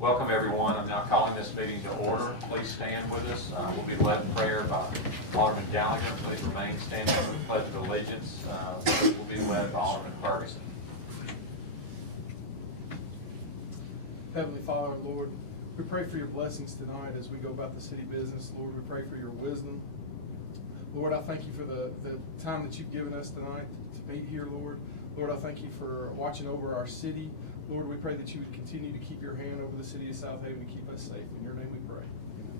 Welcome, everyone. I'm now calling this meeting to order. Please stand with us. We'll be led in prayer by Alderman Gallagher. Please remain standing for the Pledge of Allegiance. We'll be led by Alderman Ferguson. Heavenly Father, Lord, we pray for your blessings tonight as we go about the city business. Lord, we pray for your wisdom. Lord, I thank you for the time that you've given us tonight to meet here, Lord. Lord, I thank you for watching over our city. Lord, we pray that you would continue to keep your hand over the city of Southaven and keep us safe. In your name we pray. Amen.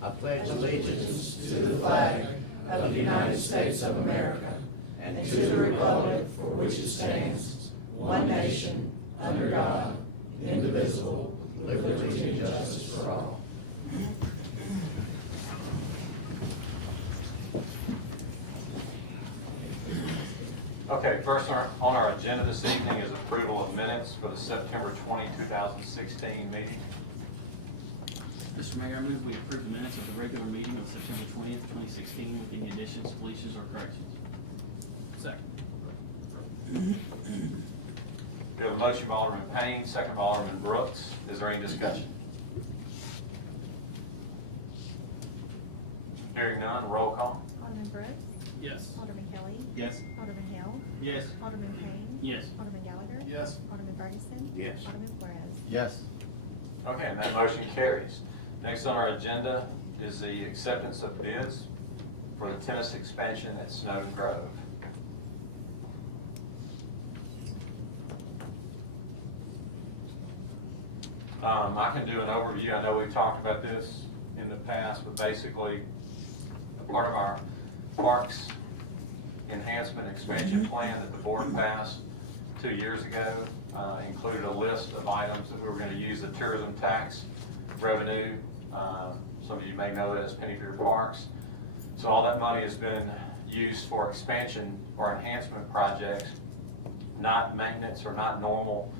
I pledge allegiance to the flag of the United States of America and to the republic for which it stands, one nation, under God, indivisible, with liberty and justice for all. Okay, first on our agenda this evening is approval of minutes for the September 20, 2016 meeting. Mr. Mayor, I move we approve the minutes of the regular meeting of September 20th, 2016 with any additions, deletions, or corrections. Second. We have a motion by Alderman Payne, second by Alderman Brooks. Is there any discussion? Hearing none, roll call. Alderman Brooks? Yes. Alderman Kelly? Yes. Alderman Hale? Yes. Alderman Payne? Yes. Alderman Gallagher? Yes. Alderman Ferguson? Yes. Alderman Flores? Yes. Okay, and that motion carries. Next on our agenda is the acceptance of bids for the tennis expansion at Snowden Grove. I can do an overview. I know we've talked about this in the past, but basically, a part of our parks enhancement expansion plan that the board passed 2 years ago included a list of items that we were going to use the tourism tax revenue. Some of you may know that as Pennyfield Parks. So all that money has been used for expansion or enhancement projects, not maintenance or not normal,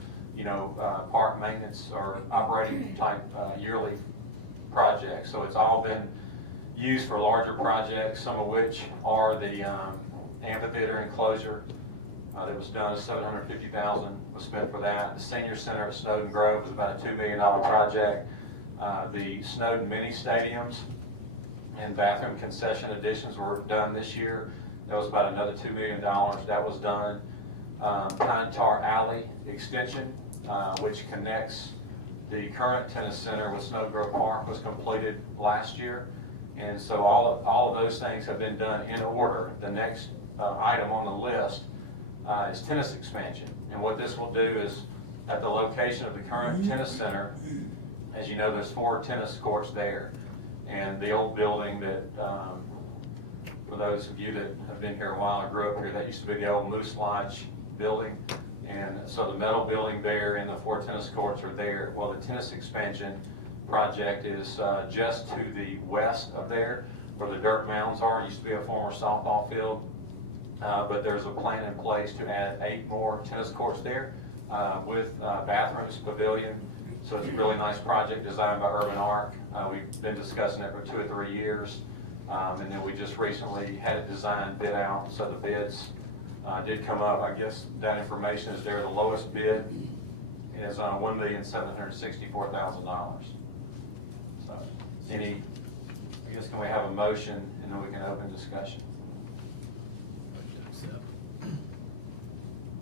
park maintenance or operating type yearly projects. So it's all been used for larger projects, some of which are the amphitheater enclosure that was done. $750,000 was spent for that. The senior center at Snowden Grove was about a $2 million project. The Snowden mini stadiums and bathroom concession additions were done this year. That was about another $2 million. That was done. Pine Tar Alley extension, which connects the current tennis center with Snow Grove Park, was completed last year. And so all of those things have been done in order. The next item on the list is tennis expansion. And what this will do is, at the location of the current tennis center, as you know, there's 4 tennis courts there. And the old building that, for those of you that have been here a while or grew up here, that used to be the old Moose Lodge building. And so the metal building there and the 4 tennis courts are there. Well, the tennis expansion project is just to the west of there, where the dirt mounds are. It used to be a former softball field. But there's a plan in place to add 8 more tennis courts there with bathrooms, pavilion. So it's a really nice project designed by Urban Arc. We've been discussing it for 2 or 3 years. And then we just recently had it designed, bid out. So the bids did come up. I guess that information is there. The lowest bid is $1,764,000. So I guess can we have a motion and then we can open discussion?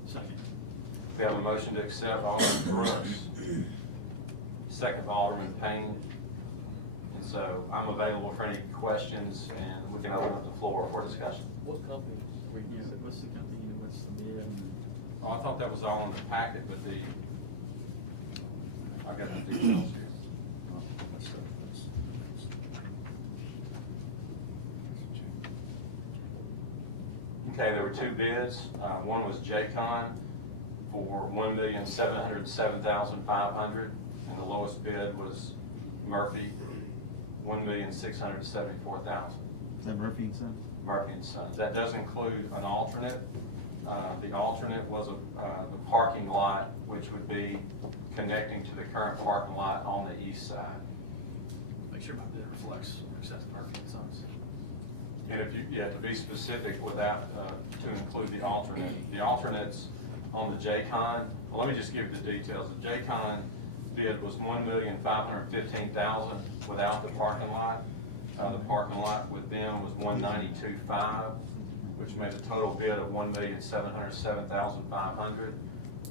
Second. We have a motion to accept Alderman Brooks, second by Alderman Payne. And so I'm available for any questions and we can open up the floor for discussion. What company? What's the company and what's the bid? Oh, I thought that was all in the packet, but I got the details here. Okay, there were 2 bids. One was J-Con for $1,707,500, and the lowest bid was Murphy, $1,674,000. Is that Murphy and Sons? Murphy and Sons. That does include an alternate. The alternate was the parking lot, which would be connecting to the current parking lot on the east side. Make sure my bid reflects accept Murphy and Sons. And if you, to be specific without, to include the alternates on the J-Con, well, let me just give you the details. The J-Con bid was $1,515,000 without the parking lot. The parking lot with them was $192,500, which made a total bid of $1,707,500.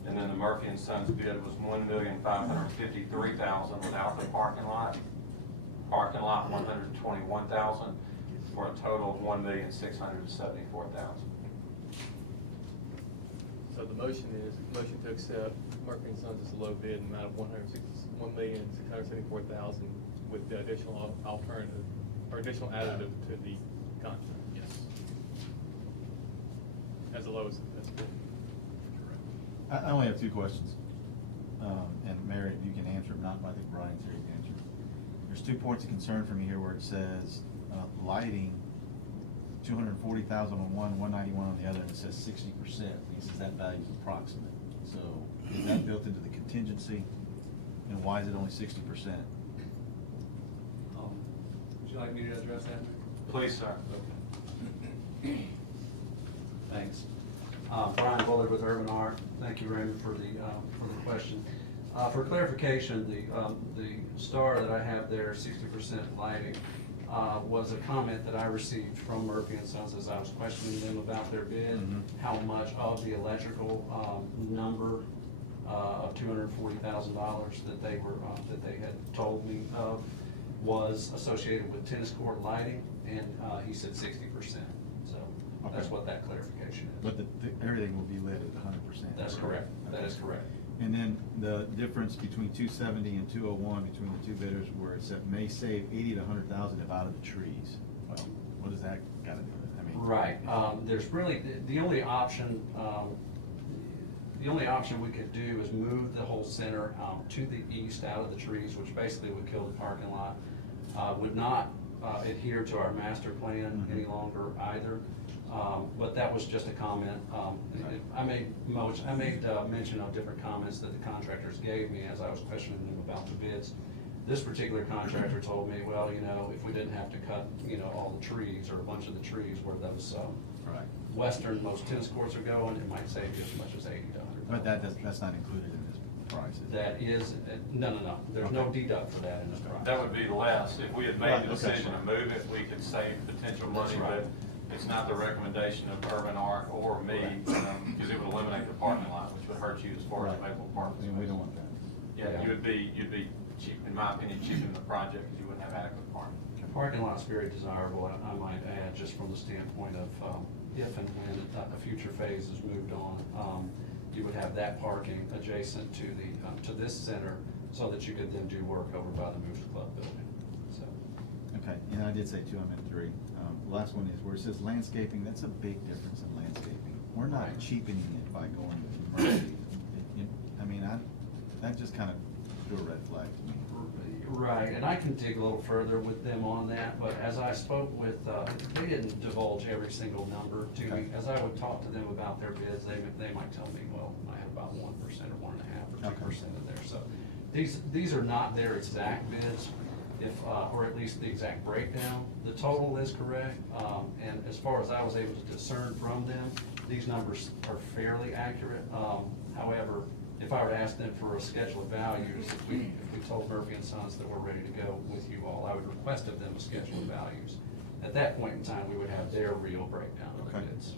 And then the Murphy and Sons bid was $1,553,000 without the parking lot. Parking lot $121,000 for a total of $1,674,000. So the motion to accept Murphy and Sons as a low bid in the amount of $1,674,000 with the additional alternative, or additional additive to the contract. Yes. As the lowest, that's good. I only have two questions. And Mary, you can answer them, not, I think Brian's here, you can answer. There's 2 points of concern for me here where it says, lighting, 240,000 on one, 191 on the other, and it says 60%. It says that value is approximate. So is that built into the contingency? And why is it only 60%? Would you like me to address that, Mayor? Please, sir. Thanks. Brian Bullard with Urban Art. Thank you, Raymond, for the question. For clarification, the star that I have there, 60% lighting, was a comment that I received from Murphy and Sons as I was questioning them about their bid, how much of the electrical number of $240,000 that they had told me of was associated with tennis court lighting, and he said 60%. So that's what that clarification is. But everything will be lit at 100%. That's correct. That is correct. And then the difference between 270 and 201 between the two bidders, where it said may save 80 to 100,000 if out of the trees. Well, what does that got to do with it? I mean, Right. There's really the only option. The only option we could do is move the whole center to the east out of the trees, which basically would kill the parking lot. Would not adhere to our master plan any longer either. But that was just a comment. I made mention of different comments that the contractors gave me as I was questioning them about the bids. This particular contractor told me, well, you know, if we didn't have to cut, you know, all the trees or a bunch of the trees where those right. westernmost tennis courts are going, it might save you as much as 80 to 100. But that's not included in this price. Is it? That is, no. There's no deduct for that in this price. That would be less. If we had made the Right, okay. decision to move it, we could save potential money, That's right. but it's not the recommendation of Urban Arc or me, because it would eliminate the parking lot, which would hurt you as far as Right. available I parking mean, we don't space. want that. Yeah, you'd be cheap, in my opinion, cheaping the project because you wouldn't have adequate parking. The parking lot's very desirable, I might add, just from the standpoint of if and when a future phase is moved on, you would have that parking adjacent to this center so that you could then do work over by the Moose Club building, so. Okay, and I did say 2, I meant 3. The last one is where it says landscaping, that's a big difference in landscaping. We're not Right. cheapening it by going with Murphy. That just kind of threw a red flag to me. Right, and I can dig a little further with them on that, but as I spoke with, they didn't divulge every single number to me. Okay. As I would talk to them about their bids, they might tell me, well, I have about 1% or 1.5% or 2% in there. So these are not their exact bids, or at least the exact breakdown. The total is correct, and as far as I was able to discern from them, these numbers are fairly accurate. However, if I were to ask them for a schedule of values, if we told Murphy and Sons that we're ready to go with you all, I would request of them a schedule of values. At that point in time, we would have their real breakdown of the Okay. bids.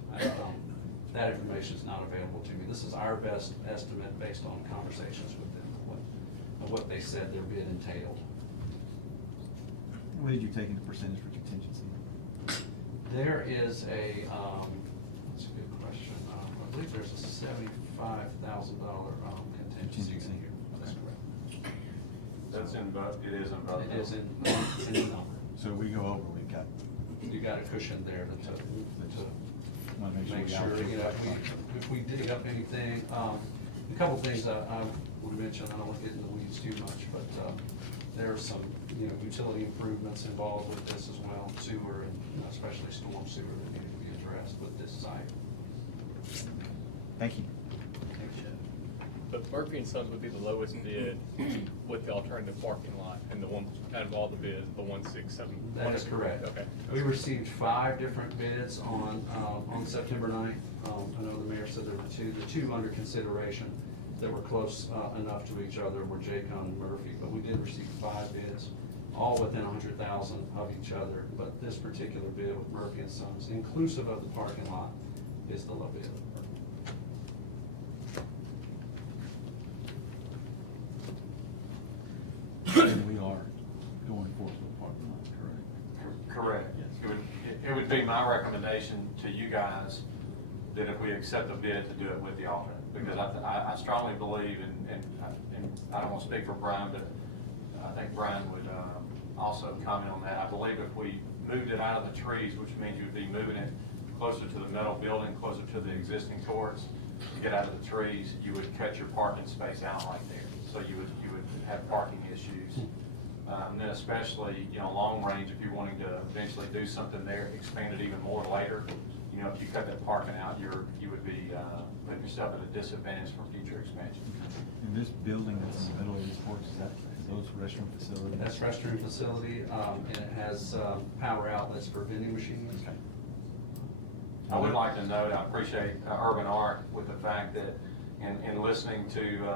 That information is not available to me. This is our best estimate based on conversations with them, of what they said their bid entailed. What did you take into percentage for contingency? There is that's a good question. I believe there's a $75,000 contingency in here. That's correct. That's in both, it is in both. It is in the number. So we go over, we've got, You got a cushion there to want to make sure, you know, if we dig up anything. A couple things I would mention, I don't want to get in the weeds too much, but there are some, you know, utility improvements involved with this as well, sewer and especially storm sewer that need to be addressed with this site. thank you. But Murphy and Sons would be the lowest bid with the alternative parking lot, and the one, out of all the bids, the 167. That is correct. Okay. We received 5 different bids on September 9th. I know the mayor said there were 2, the 2 under consideration. that were close enough to each other were Jaycon and Murphy, but we did receive 5 bids, all within 100,000 of each other, but this particular bid with Murphy and Sons, inclusive of the parking lot, is the low bid. And we are going forward with parking lot, correct? Correct. Yes. It would be my recommendation to you guys that if we accept the bid, to do it with the alternate. Because I strongly believe, and I don't want to speak for Brian, but I think Brian would also comment on that. I believe if we moved it out of the trees, which means you'd be moving it closer to the metal building, closer to the existing courts, to get out of the trees, you would cut your parking space out right there. So you would have parking issues. And then especially, long range, if you're wanting to eventually do something there, expand it even more later, if you cut that parking out, you would be putting yourself at a disadvantage for future expansion. And this building that's in the middle of these courts, is those restroom facilities? That's restroom facility, and it has power outlets for vending machines. Okay. I would like to note, I appreciate Urban Art with the fact that in listening to,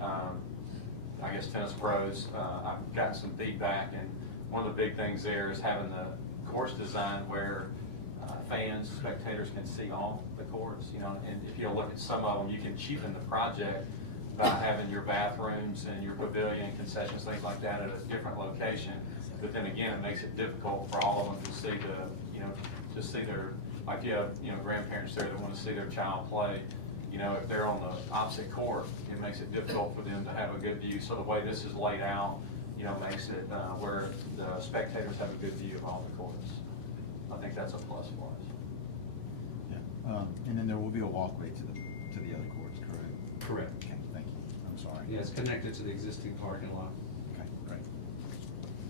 I guess, Tennis Pros, I've gotten some feedback, and one of the big things there is having the courts designed where fans, spectators can see all the courts, and if you look at some of them, you can cheapen the project by having your bathrooms and your pavilion, concessions, things like that at a different location. But then again, it makes it difficult for all of them to see to see their, like you have, grandparents there that want to see their child play. If they're on the opposite court, it makes it difficult for them to have a good view. So the way this is laid out, makes it where the spectators have a good view of all the courts. I think that's a plus for us. Yeah, and then there will be a walkway to the other courts, correct? Correct. Okay, thank you. I'm sorry. Yeah, it's connected to the existing parking lot. Okay, great.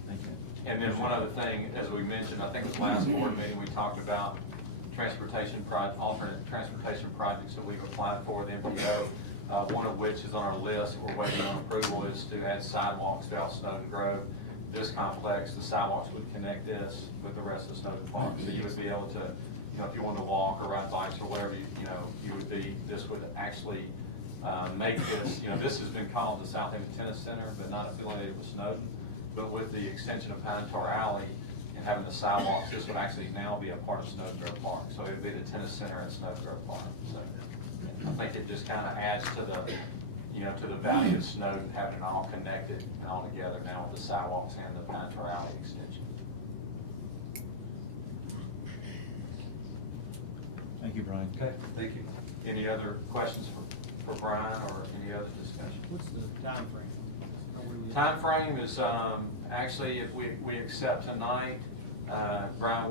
Thank you. And then one other thing, as we mentioned, I think the last board meeting, we talked about alternate transportation projects that we've applied for, the MPO, one of which is on our list, we're waiting on approval, is to add sidewalks to Snowden Grove. This complex, the sidewalks would connect this with the rest of Snowden Park. So you would be able to, if you wanted to walk or ride bikes or whatever, this would actually make this, this has been called the Southaven Tennis Center, but not affiliated with Snowden. But with the extension of Pine Tar Alley and having the sidewalks, this would actually now be a part of Snowden Grove Park. So it would be the tennis center at Snowden Grove Park. So I think it just kind of adds to the, to the value of Snowden, having it all connected and all together now with the sidewalks and the Pine Tar Alley extension. Thank you, Brian. Okay, thank you. Any other questions for Brian or any other discussion? What's the time frame? Time frame is, actually, if we accept tonight, Brian,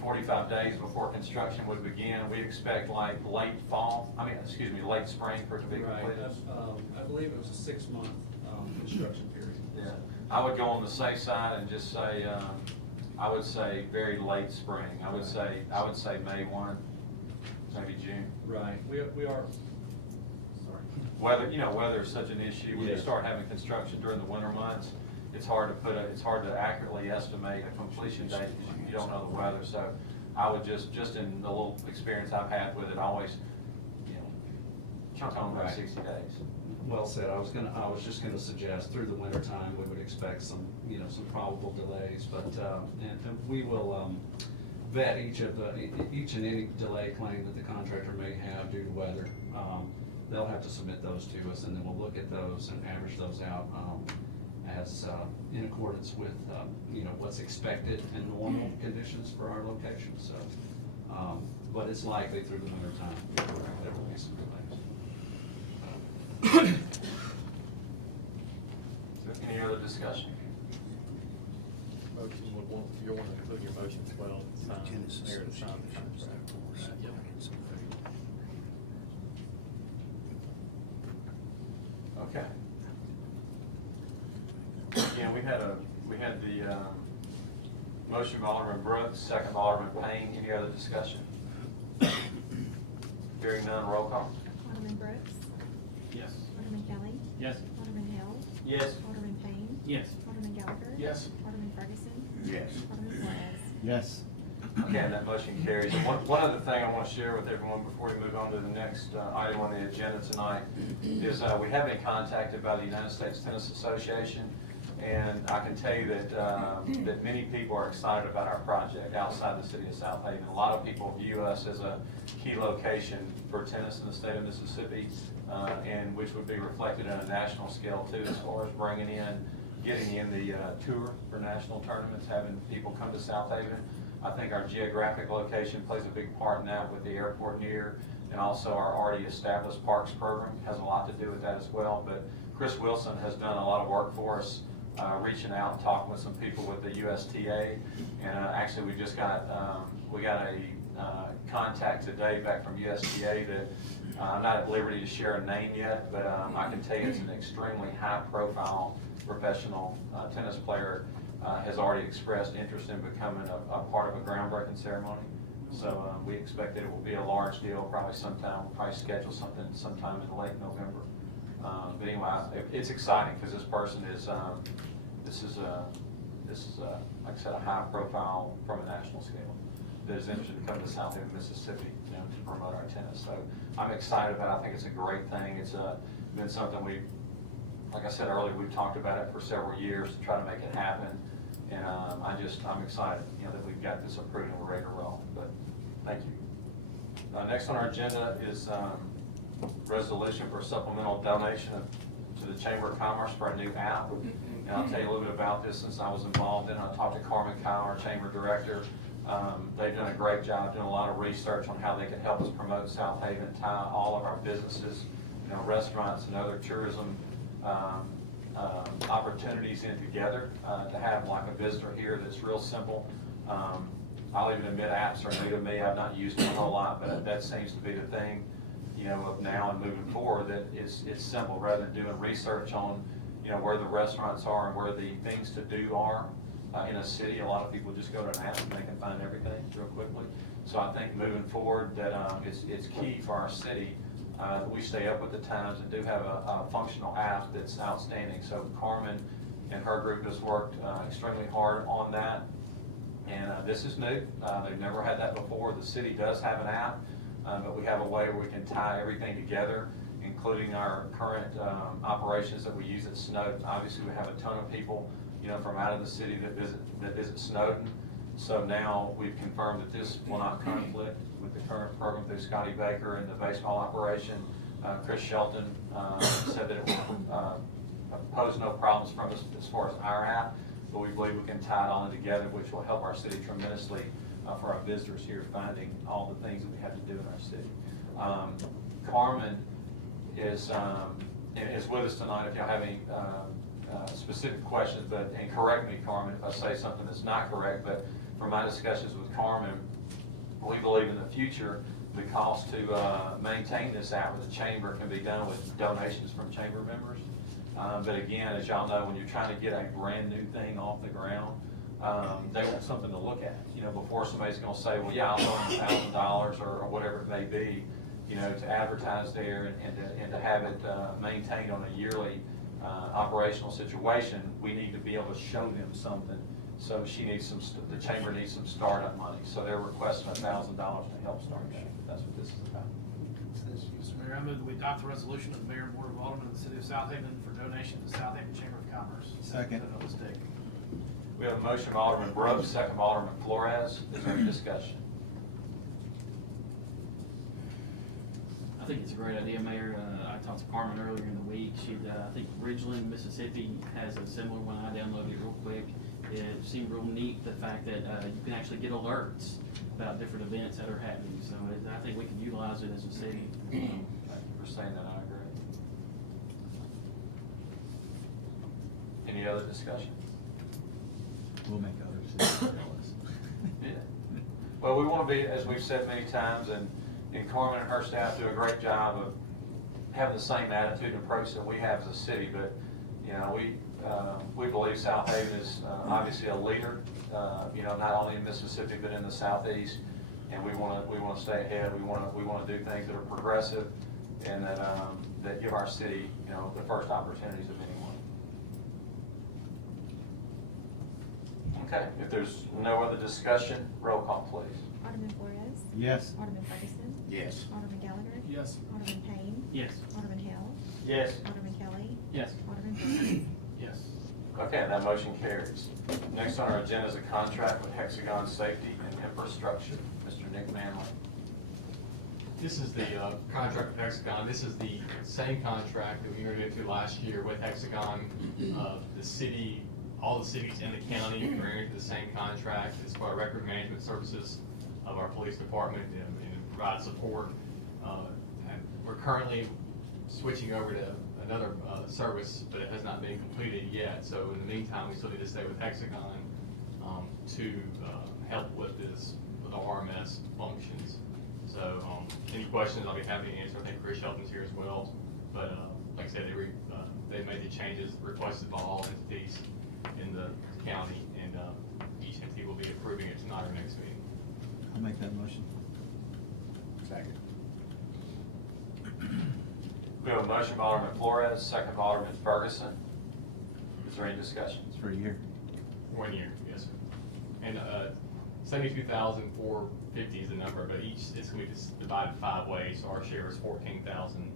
45 days before construction would begin? We expect like late spring for it to be Right, completed. I believe it was a 6-month construction period. Yeah, I would go on the safe side and just say, I would say very late spring. I would say May 1, maybe June. Right, we are, sorry. Weather is such an issue. When you Yes. start having construction during the winter months, it's hard to accurately estimate a completion date because you don't know the weather. So I would just in the little experience I've had with it, always, chunk on about Right. 60 days. Well said. I was just gonna suggest through the winter time, we would expect some probable delays, but, and we will, vet each and any delay claim that the contractor may have due to weather. They'll have to submit those to us, and then we'll look at those and average those out, as, in accordance with, what's expected and normal conditions for our location, so. But it's likely through the winter time, there will be some delays. Any other discussion? Motion would want, you'll want to include your motion as well, mayor to sign the contract. Okay. Again, we had the motion by Alderman Brooks, second by Alderman Payne. Any other discussion? Hearing none, roll call. Alderman Brooks. Yes. Alderman Kelly. Yes. Alderman Hill. Yes. Alderman Payne. Yes. Alderman Gallagher. Yes. Alderman Ferguson. Yes. Alderman Flores. Yes. Okay, that motion carries. And one other thing I want to share with everyone before we move on to the next item on the agenda tonight is we have been contacted by the United States Tennis Association, and I can tell you that that many people are excited about our project outside the city of Southaven. A lot of people view us as a key location for tennis in the state of Mississippi, and which would be reflected on a national scale too, as far as getting in the tour for national tournaments, having people come to Southaven. I think our geographic location plays a big part in that with the airport near, and also our already established parks program has a lot to do with that as well. But Chris Wilson has done a lot of work for us, reaching out and talking with some people with the USTA, and actually we just got a contact today back from USTA that I'm not at liberty to share a name yet, but I can tell you it's an extremely high-profile professional tennis player. Has already expressed interest in becoming a part of a groundbreaking ceremony. So we expect that it will be a large deal, probably we'll probably schedule something sometime in late November. But anyway, it's exciting because this person is, this is like I said, a high profile from a national scale that is interested in coming to Southaven, Mississippi, to promote our tennis. So I'm excited about it. I think it's a great thing. It's been something like I said earlier, we've talked about it for several years to try to make it happen. And I'm excited, that we've got this approved and we're ready to roll. But thank you. Next on our agenda is resolution for supplemental donation to the Chamber of Commerce for a new app. And I'll tell you a little bit about this since I was involved in it. I talked to Carmen Kyle, our Chamber Director. They've done a great job doing a lot of research on how they can help us promote Southaven, tie all of our businesses, restaurants and other tourism opportunities in together, to have like a visitor here that's real simple. I'll even admit apps are new to me. I've not used them a whole lot, but that seems to be the thing, of now and moving forward, that it's simple rather than doing research on, where the restaurants are and where the things to do are in a city. A lot of people just go to an app and they can find everything real quickly. So I think moving forward that it's key for our city that we stay up with the times and do have a functional app that's outstanding. So Carmen and her group has worked extremely hard on that. And this is new. They've never had that before. The city does have an app, but we have a way where we can tie everything together, including our current operations that we use at Snowden. Obviously, we have a ton of people, from out of the city that visit Snowden. So now we've confirmed that this will not conflict with the current program through Scotty Baker and the baseball operation. Chris Shelton said that it will pose no problems from us as far as our app, but we believe we can tie it all in together, which will help our city tremendously for our visitors here finding all the things that we have to do in our city. Carmen is with us tonight. If y'all have any specific questions, and correct me, Carmen, if I say something that's not correct, but from my discussions with Carmen, we believe in the future the cost to maintain this app with the chamber can be done with donations from chamber members. But again, as y'all know, when you're trying to get a brand new thing off the ground, they want something to look at, before somebody's going to say, well, yeah, I'll loan $1,000 or whatever it may be, to advertise there and to have it maintained on a yearly operational situation. We need to be able to show them something. So the chamber needs some startup money. So they're requesting $1,000 to help start that. That's what this is about. Mr. Mayor, I move that we adopt the resolution of the Mayor and Board of Aldermen of the City of Southaven for donation to Southaven Chamber of Commerce. Second. No mistake. We have a motion by Alderman Brooks, second by Alderman Flores. Is there any discussion? I think it's a great idea, Mayor. I talked to Carmen earlier in the week. I think Ridgeland, Mississippi has a similar one. I downloaded it real quick. It seemed real neat, the fact that you can actually get alerts about different events that are happening. So I think we can utilize it as a city. Thank you for saying that. I agree. Any other discussion? We'll make others jealous. Yeah. Well, we want to be, as we've said many times, and Carmen and her staff do a great job of having the same attitude and approach that we have as a city. But we believe Southaven is obviously a leader, not only in Mississippi but in the Southeast, and we want to stay ahead. We want to do things that are progressive and that give our city, the first opportunities of anyone. Okay, if there's no other discussion, roll call, please. Alderman Flores. Yes. Alderman Ferguson. Yes. Alderman Gallagher. Yes. Alderman Payne. Yes. Alderman Hill. Yes. Alderman Kelly. Yes. Alderman Brooks. Yes. Okay, that motion carries. Next on our agenda is a contract with Hexagon Safety and Infrastructure. Mr. Nick Manley. This is the contract with Hexagon. This is the same contract that we entered into last year with Hexagon. The city, all the cities in the county are into the same contract. It's for record management services of our police department and provide support. And we're currently switching over to another service, but it has not been completed yet. So in the meantime, we still need to stay with Hexagon to help with with the RMS functions. So any questions, I'll be happy to answer. I think Chris Shelton's here as well. But like I said, they made the changes requested by all entities in the county, and each entity will be approving it tonight or next meeting. I'll make that motion. Second. We have a motion by Alderman Flores, second by Alderman Ferguson. Is there any discussion? It's for a year. 1 year, yes, sir. And 72,450 is the number, but it's going to be divided 5 ways. So our share is 14,000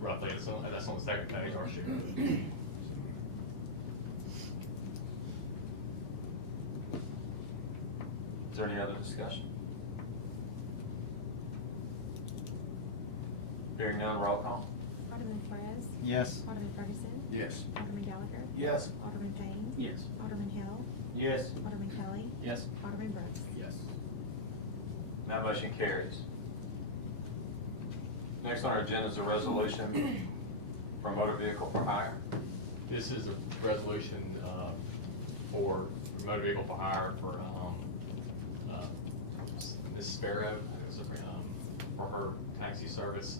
roughly. That's on the second page, our share. Is there any other discussion? Hearing none, roll call. Alderman Flores. Yes. Alderman Ferguson. Yes. Alderman Gallagher. Yes. Alderman Payne. Yes. Alderman Hill. Yes. Alderman Kelly. Yes. Alderman Brooks. Yes. That motion carries. Next on our agenda is a resolution for motor vehicle for hire. This is a resolution for motor vehicle for hire for Ms. Sparrow, for her taxi service.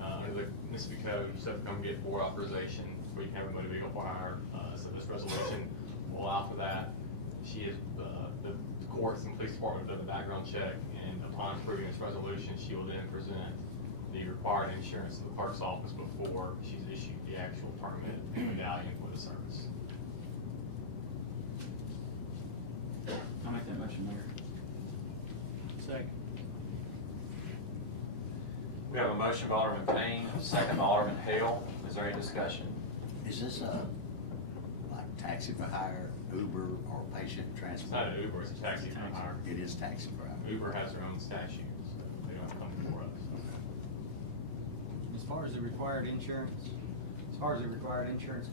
Under the Mississippi Code, you just have to come get board authorization where you can have a motor vehicle for hire. So this resolution will allow for that. She is, the courts and police department have done a background check, and upon approving this resolution, she will then present the required insurance to the clerk's office before she's issued the actual permit and medallion for the service. I'll make that motion, Mayor. Second. We have a motion by Alderman Payne, second by Alderman Hale. Is there any discussion? Is this like taxi for hire, Uber, or patient It's transport? not an Uber, it's a taxi for hire. It is taxi for hire. Uber has their own statutes, so they don't have to come before us. As far as the required insurance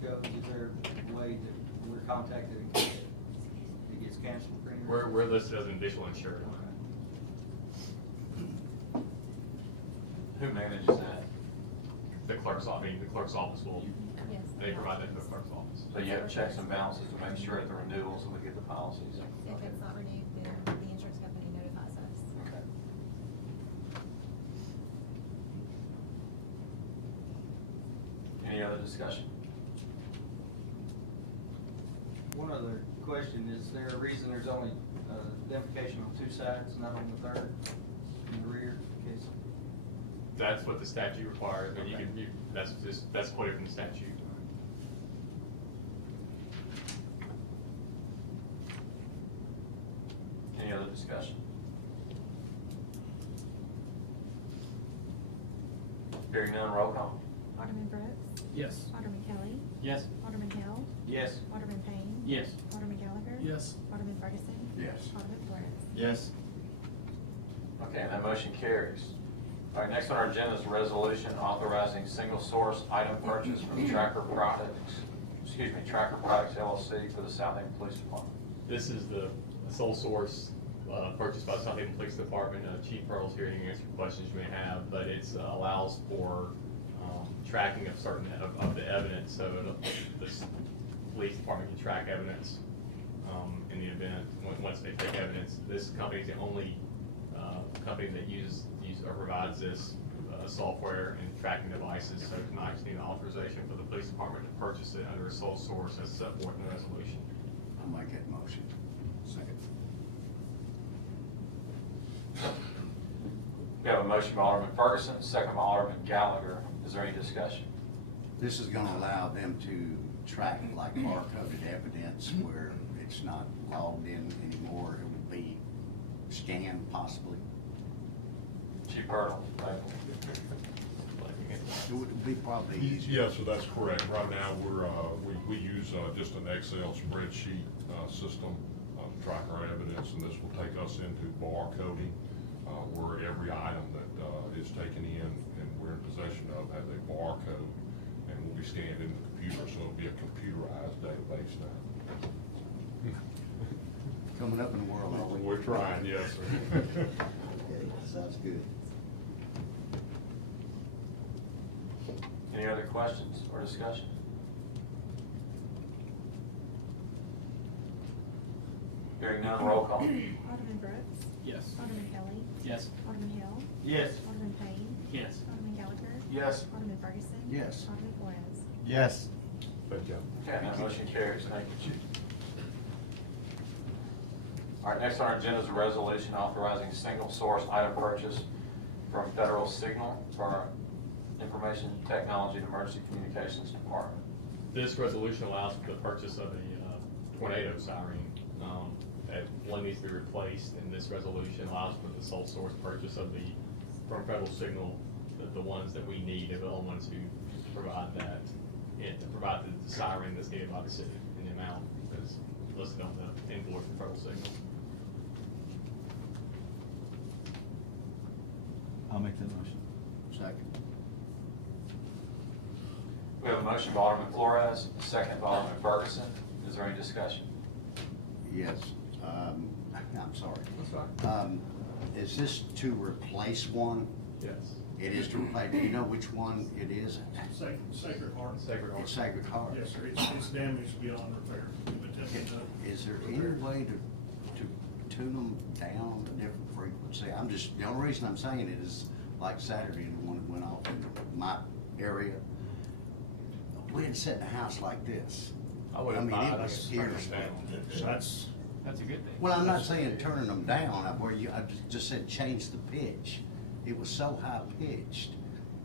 goes, is there a way that we're contacted in case it gets canceled for any reason? We're listed as an additional insured. Who manages that? The clerk's office, the clerk's office will, Yes. they provide that to the clerk's office. So you have checks and balances to make sure at the renewals that we get the policies. If it's not renewed, then the insurance company notifies us. Okay. Any other discussion? One other question, is there a reason there's only identification on 2 sides, not on the third, in the rear, in case? That's what the statute requires, but that's quoted from the statute. Any other discussion? Hearing none, roll call. Alderman Brooks. Yes. Alderman Kelly. Yes. Alderman Hill. Yes. Alderman Payne. Yes. Alderman Gallagher. Yes. Alderman Ferguson. Yes. Alderman Flores. Yes. Okay, and that motion carries. All right, next on our agenda is a resolution authorizing single source item purchase from Tracker Products LLC for the Southaven Police Department. This is the sole source purchased by the Southaven Police Department. Chief Pearl's here, he can answer questions you may have, but it allows for tracking of certain of the evidence, so the police department can track evidence in the event, once they take evidence. This company is the only company that uses or provides this software and tracking devices, so tonight you need an authorization for the police department to purchase it under a sole source as set forth in the resolution. I'll make that motion. Second. We have a motion by Alderman Ferguson, second by Alderman Gallagher. Is there any discussion? This is gonna allow them to track like barcoded evidence where it it's not logged in anymore, it will be scanned possibly. Chief Hurdle, thank It would be probably easier. Yes, so that's correct. Right now, we use just an Excel spreadsheet system to track our evidence, and this will take us into bar coding, where every item that is taken in and we're in possession of has a bar code, and will be scanned into the computer, so it'll be a computerized database now. Coming up in the world, are we? We're trying, yes, sir. Okay, sounds good. Any other questions or discussion? Hearing none, roll call. Alderman Brooks. Yes. Alderman Kelly. Yes. Alderman Hill. Yes. Alderman Payne. Yes. Alderman Gallagher. Yes. Alderman Ferguson. Yes. Alderman Flores. Yes. Thank you. Okay, that motion carries. Thank you, Chief. All right, next on our agenda is a resolution authorizing single source item purchase from Federal Signal for our Information Technology and Emergency Communications Department. This resolution allows for the purchase of a tornado siren. That one needs to be replaced, and this resolution allows for the sole source purchase of from Federal Signal, the ones that we need, if the ones who provide that, and to provide the siren that's needed by the city, and the amount is listed on the invoice from Federal Signal. I'll make that motion. Second. We have a motion by Alderman Flores, a second by Alderman Ferguson. Is there any discussion? Yes, I'm sorry. That's fine. Is this to replace one? Yes. It is to replace, do you know which one it is? Sacred Heart. Sacred Heart. It's Sacred Heart. Yes, sir, it's damaged beyond repair. We've attempted to. Is there any way to tune them down to different frequency? The only reason I'm saying it is like Saturday, the one that went off in my area. We had sat in a house like this. I wouldn't mean, mind, it I was can turn years them ago. down. So That's a good thing. Well, I'm not saying turning them down, I just said change the pitch. It was so high pitched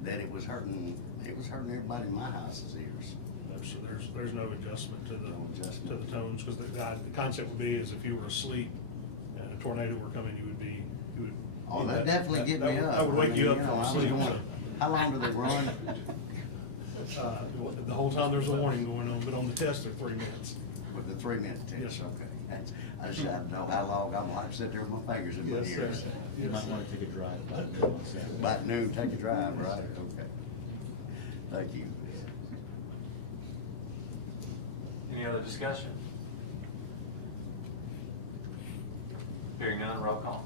that it was hurting everybody in my house's ears. so there's no adjustment to No adjustment. to the tones, because the concept would be is if you were asleep and a tornado were coming, you would. Oh, that definitely get me up. That would wake you up I mean, from I was sleep. going, how long do they run? The whole time there's a warning going on, but on the test they're 3 minutes. With the 3-minute Yes, test, sir. okay. I just had to know how long, I'm like sit there with my fingers in my Yes, sir. ears. You might want to take a drive about noon on Saturday. About noon, take a drive, right? Okay. Thank you. Any other discussion? Hearing none, roll call.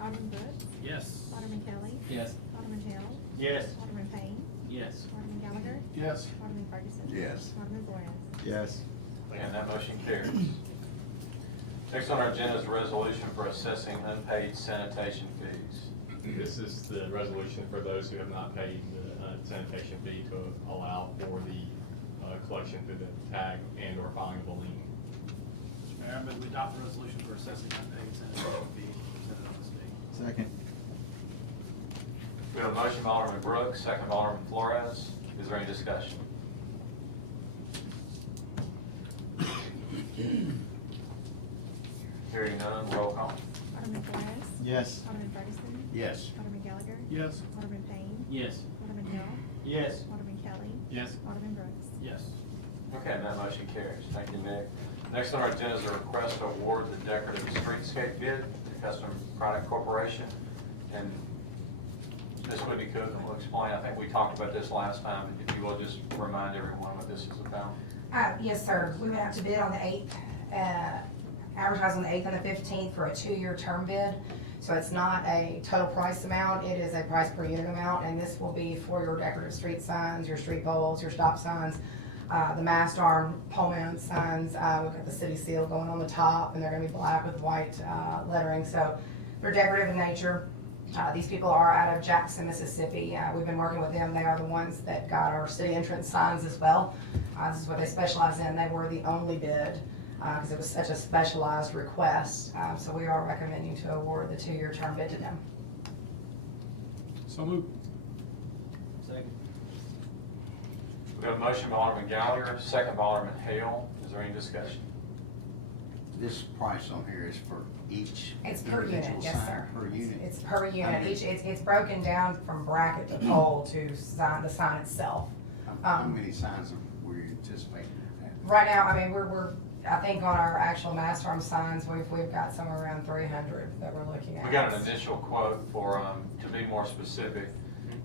Alderman Brooks. Yes. Alderman Kelly. Yes. Alderman Hill. Yes. Alderman Payne. Yes. Alderman Gallagher. Yes. Alderman Ferguson. Yes. Alderman Flores. Yes. And that motion carries. Next on our agenda is a resolution for assessing unpaid sanitation fees. This is the resolution for those who have not paid the sanitation fee to allow for the collection through the tag and or filing of a lien. Mr. Mayor, I move we adopt the resolution for assessing unpaid sanitation fee presented on this date. Second. We have a motion by Alderman Brooks, second by Alderman Flores. Is there any discussion? Hearing none, roll call. Alderman Flores. Yes. Alderman Ferguson. Yes. Alderman Gallagher. Yes. Alderman Payne. Yes. Alderman Hill. Yes. Alderman Kelly. Yes. Alderman Brooks. Yes. Okay, and that motion carries. Thank you, Nick. Next on our agenda is a request to award the decorative streetscape bid to Custom Product Corporation. And Ms. Whitney Cook will explain, I think we talked about this last time, if you will just remind everyone what this is about. Yes, sir. We went out to bid on the 8th, advertised on the 8th and the 15th for a 2-year term bid. So it's not a total price amount, it is a price per unit amount, and this will be for your decorative street signs, your street poles, your stop signs, the mast arm, pole mount signs. We've got the city seal going on the top, and they're gonna be black with white lettering. So they're decorative in nature. These people are out of Jackson, Mississippi. We've been working with them. They are the ones that got our city entrance signs as well. This is what they specialize in. They were the only bid because it was such a specialized request. So we are recommending to award the 2-year term bid to them. So moved. Second. We have a motion by Alderman Gallagher, second by Alderman Hale. Is there any discussion? this price on here is for each It's per unit, individual yes, sign, sir. per unit? It's per How unit. many- It's broken down from bracket to pole to sign, the sign itself. How many signs were you anticipating? Right now, I mean, I think on our actual mast arm signs, we've got somewhere around 300 that we're looking at. We got an initial quote for, to be more specific,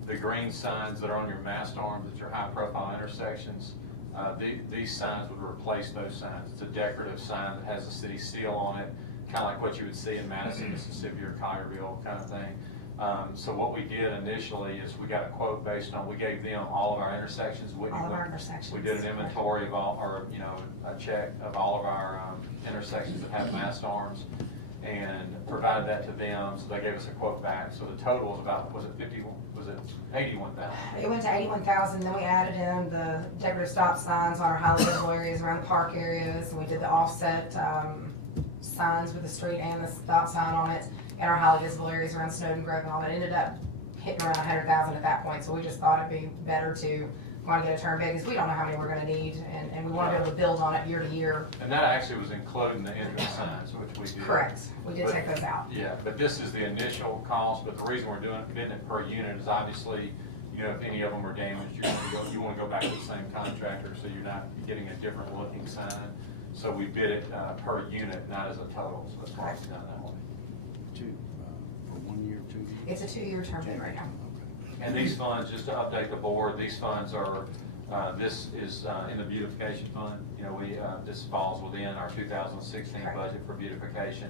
the green signs that are on your mast arms at your high profile intersections. These signs would replace those signs. It's a decorative sign that has a city seal on it, kind of like what you would see in Madison, Mississippi or Collierville kind of thing. So what we did initially is we got a quote based on, we gave them all of our intersections. All of our intersections. We did an inventory of all, or, a check of all of our intersections that have mast arms and provided that to them, so they gave us a quote back. So the total was about, was it 81,000? It went to 81,000, then we added in the decorative stop signs on our highly visible areas around the park areas, and we did the offset signs with the street and the stop sign on it in our highly visible areas around Snowden Grove and all that. It ended up hitting around 100,000 at that point, so we just thought it'd be better to want to get a term big, because we don't know how many we're gonna need, and we want to be able to build on it year to year. And that actually was including the entrance signs, which we did. Correct, we did But- take those out. Yeah, but this is the initial cost, but the reason we're bidding it per unit is obviously, if any of them are damaged, you wanna go back to the same contractor, so you're not getting a different looking sign. So we bid it, per unit, not as a total, so that's why it's done that way. For 1 year, 2 years? It's a 2-year term bid right now. And these funds, just to update the board, these funds are, this is in the beautification fund. This falls within our 2016 Correct. budget for beautification.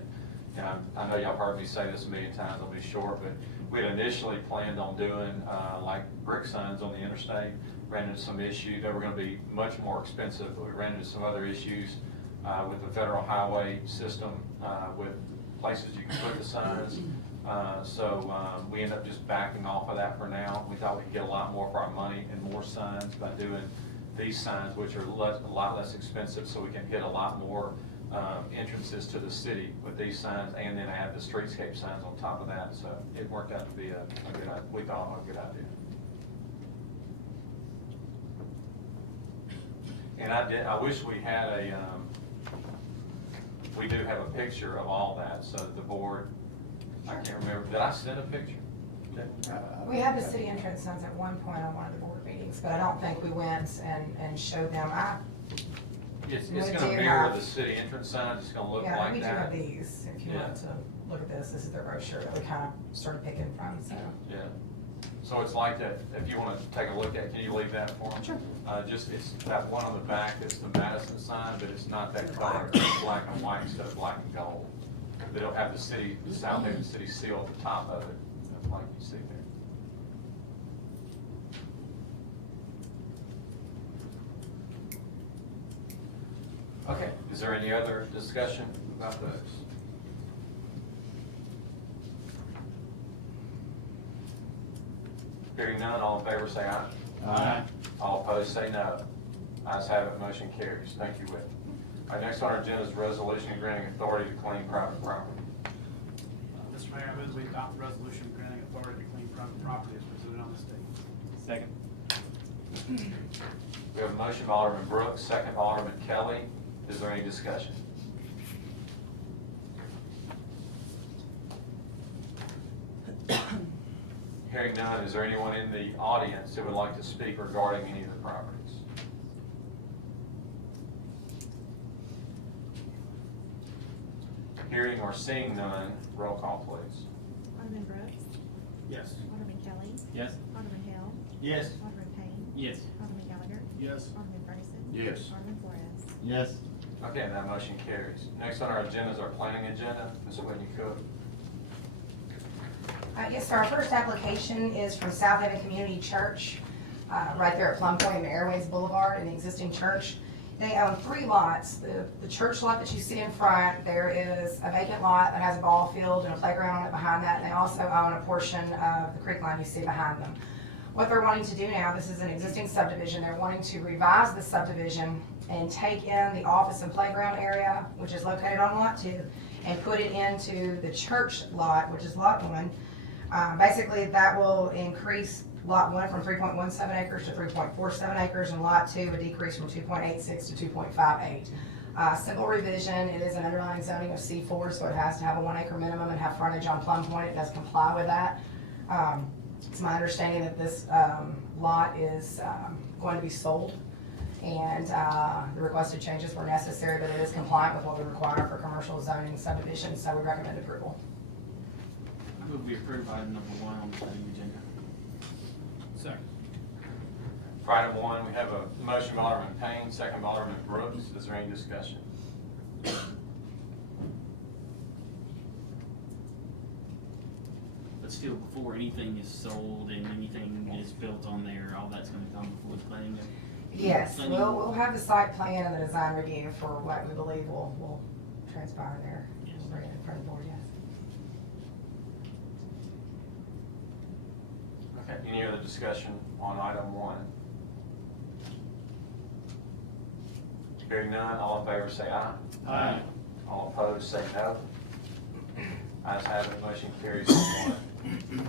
And I know y'all heard me say this a million times, I'll be short, but we had initially planned on doing like brick signs on the interstate. Ran into some issues that were gonna be much more expensive, but we ran into some other issues with the federal highway system, with places you can put the signs. So we ended up just backing off of that for now. We thought we could get a lot more for our money and more signs by doing these signs, which are a lot less expensive, so we can hit a lot more entrances to the city with these signs, and then add the streetscape signs on top of that. So it worked out to be a good, we thought, a good idea. And I wish we had we do have a picture of all that, so that the board, I can't remember, did I send a picture? We had the city entrance signs at one point on one of the board meetings, but I don't think we went and showed them. It's We gonna do mirror have- the city entrance sign, it's gonna look Yeah, like we do that. have these, if you Yeah. want to look at this is their brochure that we kind of started picking from, so. Yeah, so it's like that, if you wanna take a look at, can you leave that for them? Sure. It's that one on the back, it's the Madison sign, but it's not that color, it's black and white instead of black and gold. They don't have the Southaven city seal at the top of it, like you see there. Okay, is there any other discussion about those? Hearing none, all in favor say aye. Aye. All opposed say no. Ayes have it, motion carries. Thank you, Whit. Our next on our agenda is resolution granting authority to claim private property. Mr. Mayor, I move that we adopt the resolution granting authority to claim private property as presented on this date. Second. We have a motion by Alderman Brooks, second by Alderman Kelly. Is there any discussion? Hearing none, is there anyone in the audience who would like to speak regarding any of the properties? Hearing or seeing none, roll call please. Alderman Brooks. Yes. Alderman Kelly. Yes. Alderman Hill. Yes. Alderman Payne. Yes. Alderman Gallagher. Yes. Alderman Ferguson. Yes. Alderman Flores. Yes. Okay, that motion carries. Next on our agenda is our planning agenda. Ms. Whitney Cook. Yes, sir, our first application is from Southaven Community Church, right there at Plum Point and Airways Boulevard in the existing church. They own 3 lots. The church lot that you see in front, there is a vacant lot that has a ball field and a playground on it behind that, and they also own a portion of the creek line you see behind them. What they're wanting to do now, this is an existing subdivision, they're wanting to revise the subdivision and take in the office and playground area, which is located on lot 2, and put it into the church lot, which is lot 1. Basically, that will increase lot 1 from 3.17 acres to 3.47 acres, and lot 2 would decrease from 2.86 to 2.58. Simple revision, it is an underlying zoning of C4, so it has to have a 1 acre minimum and have frontage on Plum Point. It does comply with that. It's my understanding that this lot is going to be sold, and the requested changes were necessary, but it is compliant with what we require for commercial zoning subdivision, so we recommend approval. I move we approve item number 1 on the planning agenda. Second. For item 1, we have a motion by Alderman Payne, second by Alderman Brooks. Is there any discussion? But still, before anything is sold and anything is built on there, all that's gonna come before the planning. Yes, planning- we'll have the site plan and the design review for what we believe will transpire there. Yes. We'll bring it in front of the board, yes. Okay, any other discussion on item 1? Hearing none, all in favor say aye. Aye. All opposed say no. Ayes have it, motion carries on 1.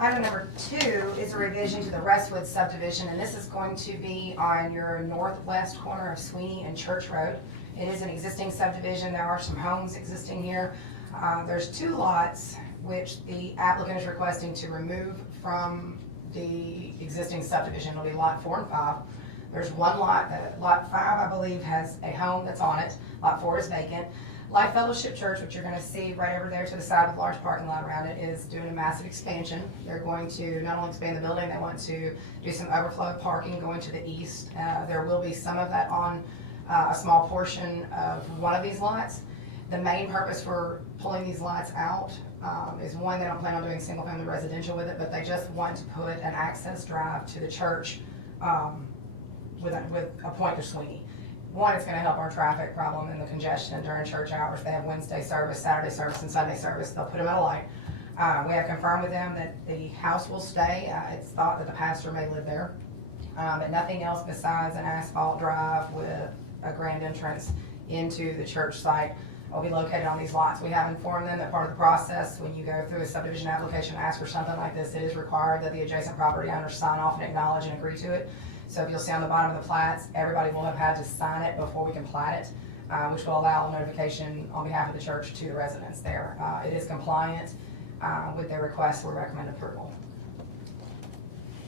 Item number 2 is a revision to the Restwood subdivision, and this is going to be on your northwest corner of Sweeney and Church Road. It is an existing subdivision. There are some homes existing here. There's 2 lots which the applicant is requesting to remove from the existing subdivision. It'll be lot 4 and 5. There's 1 lot, lot 5, I believe, has a home that's on it. Lot 4 is vacant. Life Fellowship Church, which you're gonna see right over there to the side with a large parking lot around it, is doing a massive expansion. They're going to not only expand the building, they want to do some overflow parking going to the east. There will be some of that on a small portion of one of these lots. The main purpose for pulling these lots out is, 1, they don't plan on doing single-family residential with it, but they just want to put an access drive to the church with a point to Sweeney. 1, it's gonna help our traffic problem and the congestion during church hours. They have Wednesday service, Saturday service, and Sunday service. They'll put them at a light. We have confirmed with them that the house will stay. It's thought that the pastor may live there. But nothing else besides an asphalt drive with a grand entrance into the church site will be located on these lots. We have informed them that part of the process, when you go through a subdivision application and ask for something like this, it is required that the adjacent property owners sign off and acknowledge and agree to it. So if you'll see on the bottom of the plats, everybody will have had to sign it before we can plat it, which will allow notification on behalf of the church to the residents there. It is compliant with their request. We recommend approval.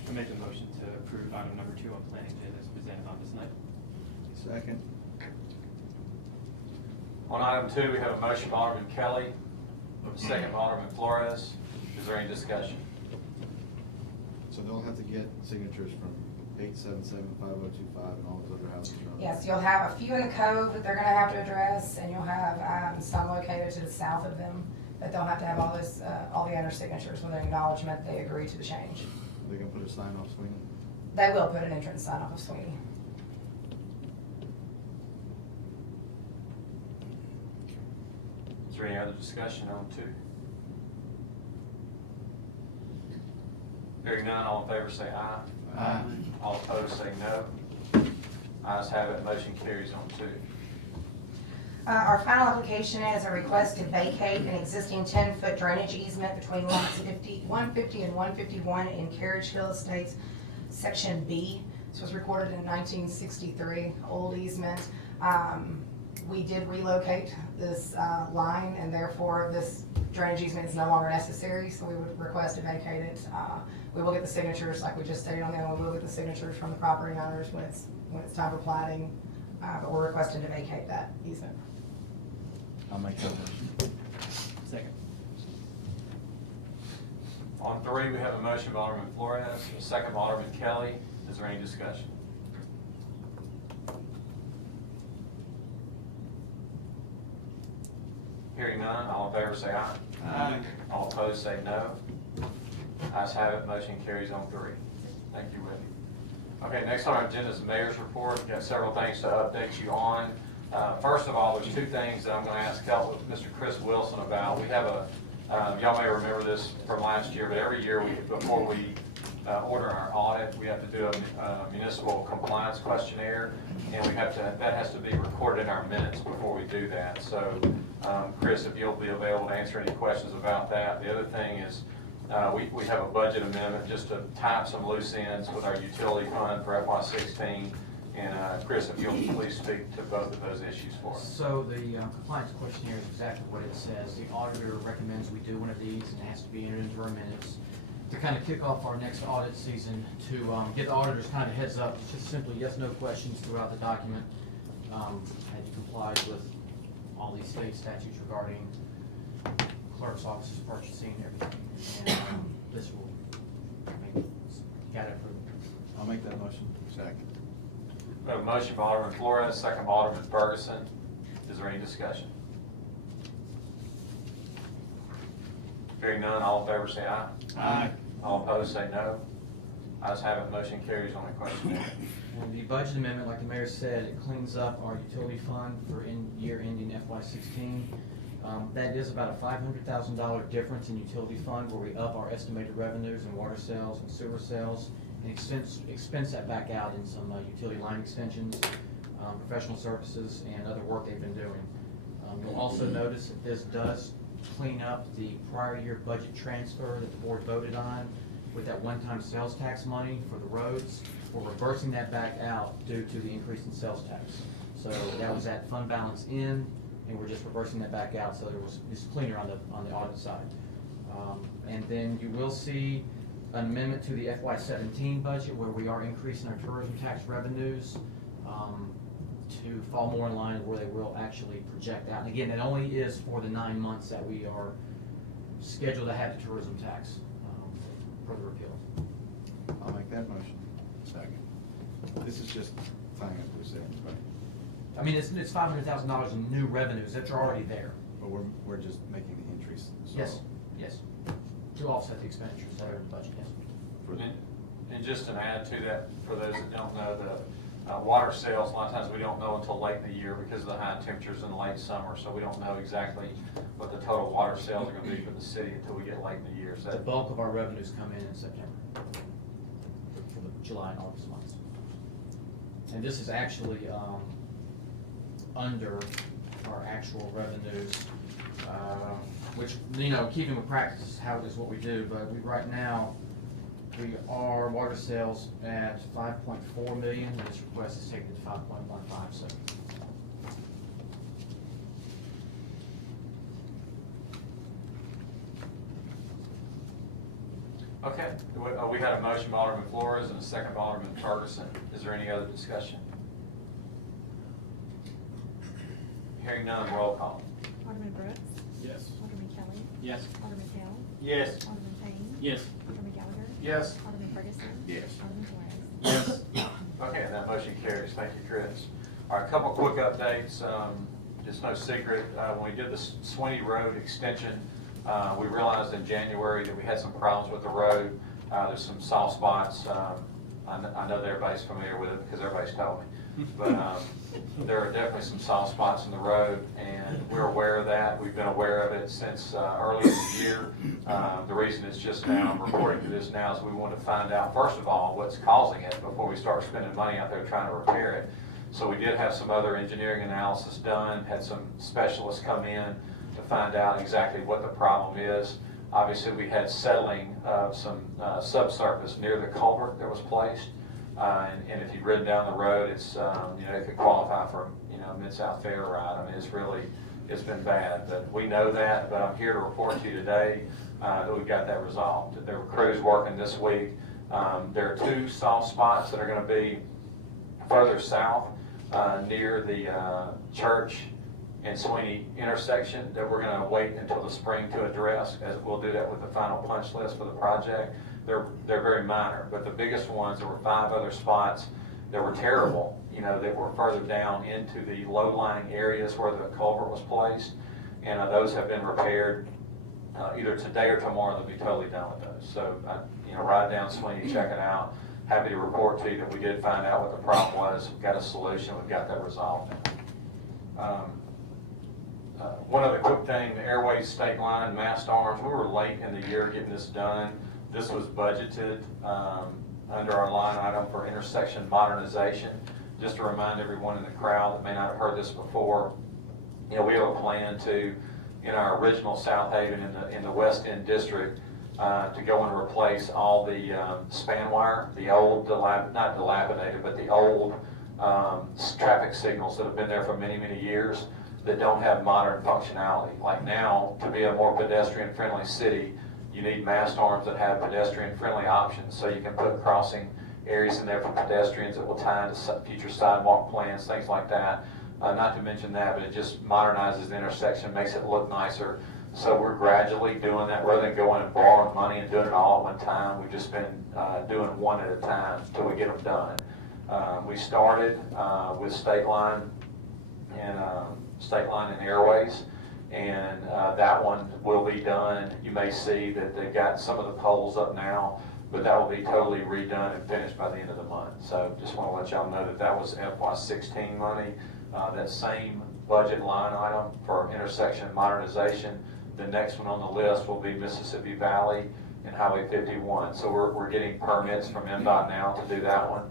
I make a motion to approve item number 2 on planning agenda as presented on this night. Second. On item 2, we have a motion by Alderman Kelly, second by Alderman Flores. Is there any discussion? So they'll have to get signatures from 877-5025 and all those other houses around. Yes, you'll have a few in the cove that they're gonna have to address, and you'll have some located to the south of them, but they'll have to have all the owner signatures with an acknowledgement they agree to the change. They're gonna put a sign off Sweeney? They will put an entrance sign off of Sweeney. Is there any other discussion on 2? Hearing none, all in favor say aye. Aye. All opposed say no. Ayes have it, motion carries on 2. Our final application is a request to vacate an existing 10-foot drainage easement between lots 150 and 151 in Carriage Hill Estates, Section B. This was recorded in 1963, old easement. We did relocate this line, and therefore this drainage easement is no longer necessary, so we would request to vacate it. We will get the signatures, like we just stated on the other one, we'll get the signatures from the property owners when it's time for plating, but we're requesting to vacate that easement. I'll make that motion. Second. On 3, we have a motion by Alderman Flores, a second by Alderman Kelly. Is there any discussion? Hearing none, all in favor say aye. Aye. All opposed say no. Ayes have it, motion carries on 3. Thank you, Whitney. Okay, next on our agenda is the mayor's report. We've got several things to update you on. First of all, there's 2 things that I'm going to ask help with Mr. Chris Wilson about. We have y'all may remember this from last year, but every year before we order our audit, we have to do a municipal compliance questionnaire, and that has to be recorded in our minutes before we do that. So, Chris, if you'll be available to answer any questions about that. The other thing is, we have a budget amendment just to tie up some loose ends with our utility fund for FY16, And Chris, if you'll please speak to both of those issues for us. So the compliance questionnaire is exactly what it says. The auditor recommends we do one of these, and it has to be entered into our minutes to kind of kick off our next audit season, to give the auditors kind of a heads up. It's just simply yes, no questions throughout the document. And you complied with all these state statutes regarding clerk's offices, purchasing, everything. And this will, got it approved. I'll make that motion. Second. We have a motion by Alderman Flores, second by Alderman Ferguson. Is there any discussion? Hearing none, all in favor say aye. Aye. All opposed say no. Ayes have it, motion carries on the questionnaire. And the budget amendment, like the mayor said, it cleans up our utility fund for year ending FY16. That is about a $500,000 difference in utility fund where we up our estimated revenues in water sales and sewer sales and expense that back out in some utility line extensions, professional services, and other work they've been doing. You'll also notice that this does clean up the prior year budget transfer that the board voted on with that one-time sales tax money for the roads. We're reversing that back out due to the increase in sales tax. So that was at fund balance in, and we're just reversing that back out, so there was, it's cleaner on the audit side. And then you will see an amendment to the FY17 budget where we are increasing our tourism tax revenues to fall more in line with where they will actually project out. And again, it only is for the 9 months that we are scheduled to have the tourism tax for the repeal. I'll make that motion. Second. This is just finance percent, right? I mean, it's $500,000 in new revenues that are already there. But we're just making the increase. So Yes, yes. To offset the expenditures that are in the budget, yes. for the- And just an add to that, for those that don't know, the water sales, a lot of times we don't know until late in the year because of the high temperatures in late summer, so we don't know exactly what the total water sales are gonna be for the city until we get late in the year. So The bulk of our revenues come in September, for the July and August months. And this is actually under our actual revenues, which, you know, keeping with practice is how is what we do, but right now, we are water sales at 5.4 million, and this request is taken to 5.15, so. Okay, we had a motion by Alderman Flores and a second by Alderman Ferguson. Is there any other discussion? Hearing none, roll call. Alderman Brooks? Yes. Alderman Kelly? Yes. Alderman Hale? Yes. Alderman Payne? Yes. Alderman Gallagher? Yes. Alderman Ferguson? Yes. Alderman Flores? Yes. Okay, and that motion carries. Thank you, Chris. All right, a couple quick updates. It's no secret, when we did the Sweeney Road extension, we realized in January that we had some problems with the road. There's some soft spots. I know that everybody's familiar with it because everybody's told me. But there are definitely some soft spots in the road, and we're aware of that. We've been aware of it since early in the year. The reason it's just now, I'm reporting to this now, is we want to find out, first of all, what's causing it before we start spending money out there trying to repair it. So we did have some other engineering analysis done, had some specialists come in to find out exactly what the problem is. Obviously, we had settling of some subsurface near the culvert that was placed. And if you've ridden down the road, it's, it could qualify for, Mid-South Fair ride. I mean, it's been bad. But we know that, but I'm here to report to you today that we've got that resolved. There were crews working this week. There are two soft spots that are going to be further south near the church and Sweeney intersection that we're going to wait until the spring to address, as we'll do that with the final punch list for the project. They're very minor, but the biggest ones, there were 5 other spots that were terrible, that were further down into the low-lying areas where the culvert was placed, and those have been repaired either today or tomorrow. They'll be totally done with those. So, ride down Sweeney, check it out. Happy to report to you that we did find out what the problem was. We've got a solution. We've got that resolved now. One other quick thing, the Airways State Line mast arms, we were late in the year getting this done. This was budgeted under our line item for intersection modernization. Just to remind everyone in the crowd that may not have heard this before, we have a plan to, in our original Southaven in the West End District, to go and replace all the span wire, the old, not dilapidated, but the old traffic signals that have been there for many, many years that don't have modern functionality. Like now, to be a more pedestrian-friendly city, you need mast arms that have pedestrian-friendly options, so you can put crossing areas in there for pedestrians that will tie into future sidewalk plans, things like that. Not to mention that, but it just modernizes the intersection, makes it look nicer. So we're gradually doing that rather than going and borrowing money and doing it all at one time. We've just been doing one at a time until we get them done. We started with State Line and Airways, and that one will be done. You may see that they've got some of the poles up now, but that will be totally redone and finished by the end of the month. So just want to let y'all know that that was FY16 money. That same budget line item for intersection modernization. The next one on the list will be Mississippi Valley and Highway 51. So we're getting permits from MDOT now to do that one.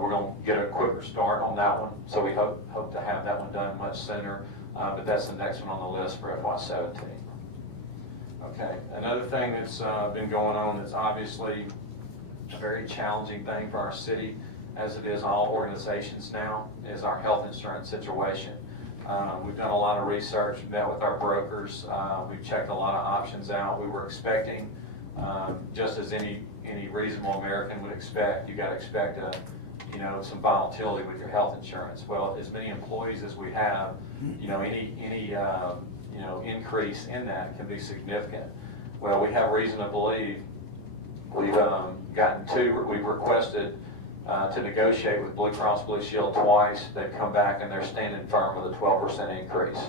We're going to get a quicker start on that one, so we hope to have that one done much sooner. But that's the next one on the list for FY17. Okay, another thing that's been going on that's obviously a very challenging thing for our city, as it is all organizations now, is our health insurance situation. We've done a lot of research, met with our brokers, we've checked a lot of options out. We were expecting, just as any reasonable American would expect, you got to expect some volatility with your health insurance. Well, as many employees as we have, any increase in that can be significant. Well, we have reason to believe we've we've requested to negotiate with Blue Cross Blue Shield twice. They've come back and they're standing firm with a 12% increase.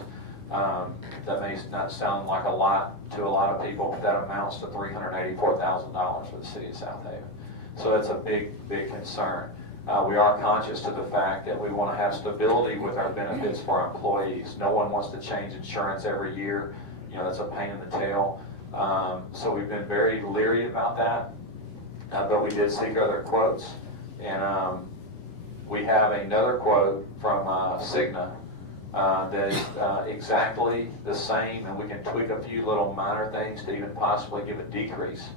That may not sound like a lot to a lot of people, but that amounts to $384,000 for the city of Southaven. So that's a big, big concern. We are conscious of the fact that we want to have stability with our benefits for our employees. No one wants to change insurance every year. That's a pain in the tail. So we've been very leery about that, but we did seek other quotes. And we have another quote from Cigna that is exactly the same, and we can tweak a few little minor things to even possibly give a decrease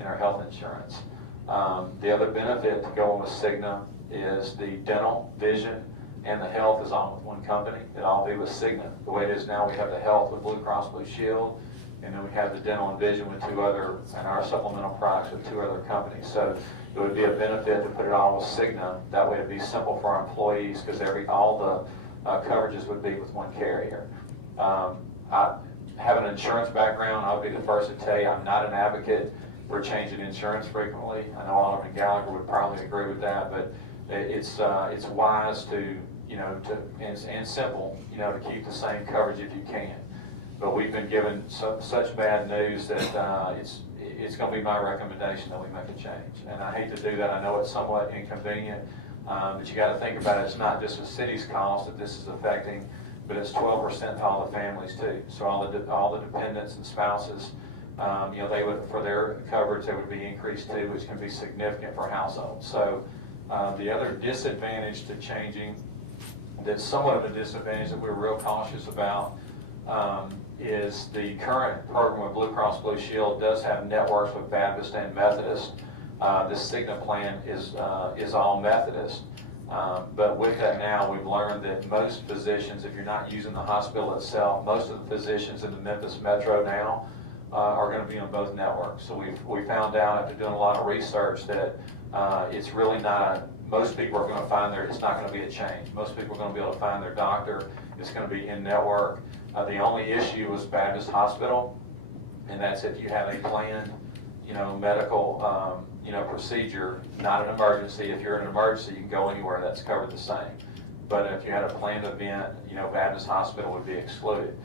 in our health insurance. The other benefit to going with Cigna is the dental, vision, and the health is all with one company. It'll all be with Cigna. The way it is now, we have the health with Blue Cross Blue Shield, and then we have the dental and vision with two other, and our supplemental products with two other companies. So it would be a benefit to put it all with Cigna. That way it'd be simple for our employees because all the coverages would be with one carrier. I have an insurance background. I'll be the first to tell you I'm not an advocate for changing insurance frequently. I know Alderman Gallagher would probably agree with that, but it's wise to, and simple, to keep the same coverage if you can. But we've been given such bad news that it's going to be my recommendation that we make a change. And I hate to do that. I know it's somewhat inconvenient, but you got to think about it. It's not just the city's cost that this is affecting, but it's 12% to all the families too. So all the dependents and spouses, they would, for their coverage, there would be increased too, which can be significant for households. So the other disadvantage to changing, that's somewhat of a disadvantage that we're real cautious about, is the current program with Blue Cross Blue Shield does have networks with Baptist and Methodist. This Cigna plan is all Methodist. But with that now, we've learned that most physicians, if you're not using the hospital itself, most of the physicians in the Memphis Metro now are going to be on both networks. So we found out after doing a lot of research that it's really not, most people are going to find it's not going to be a change. Most people are going to be able to find their doctor. It's going to be in network. The only issue was Baptist Hospital, and that's if you have a planned, medical, procedure, not an emergency. If you're in an emergency, you can go anywhere. That's covered the same. But if you had a planned event, Baptist Hospital would be excluded.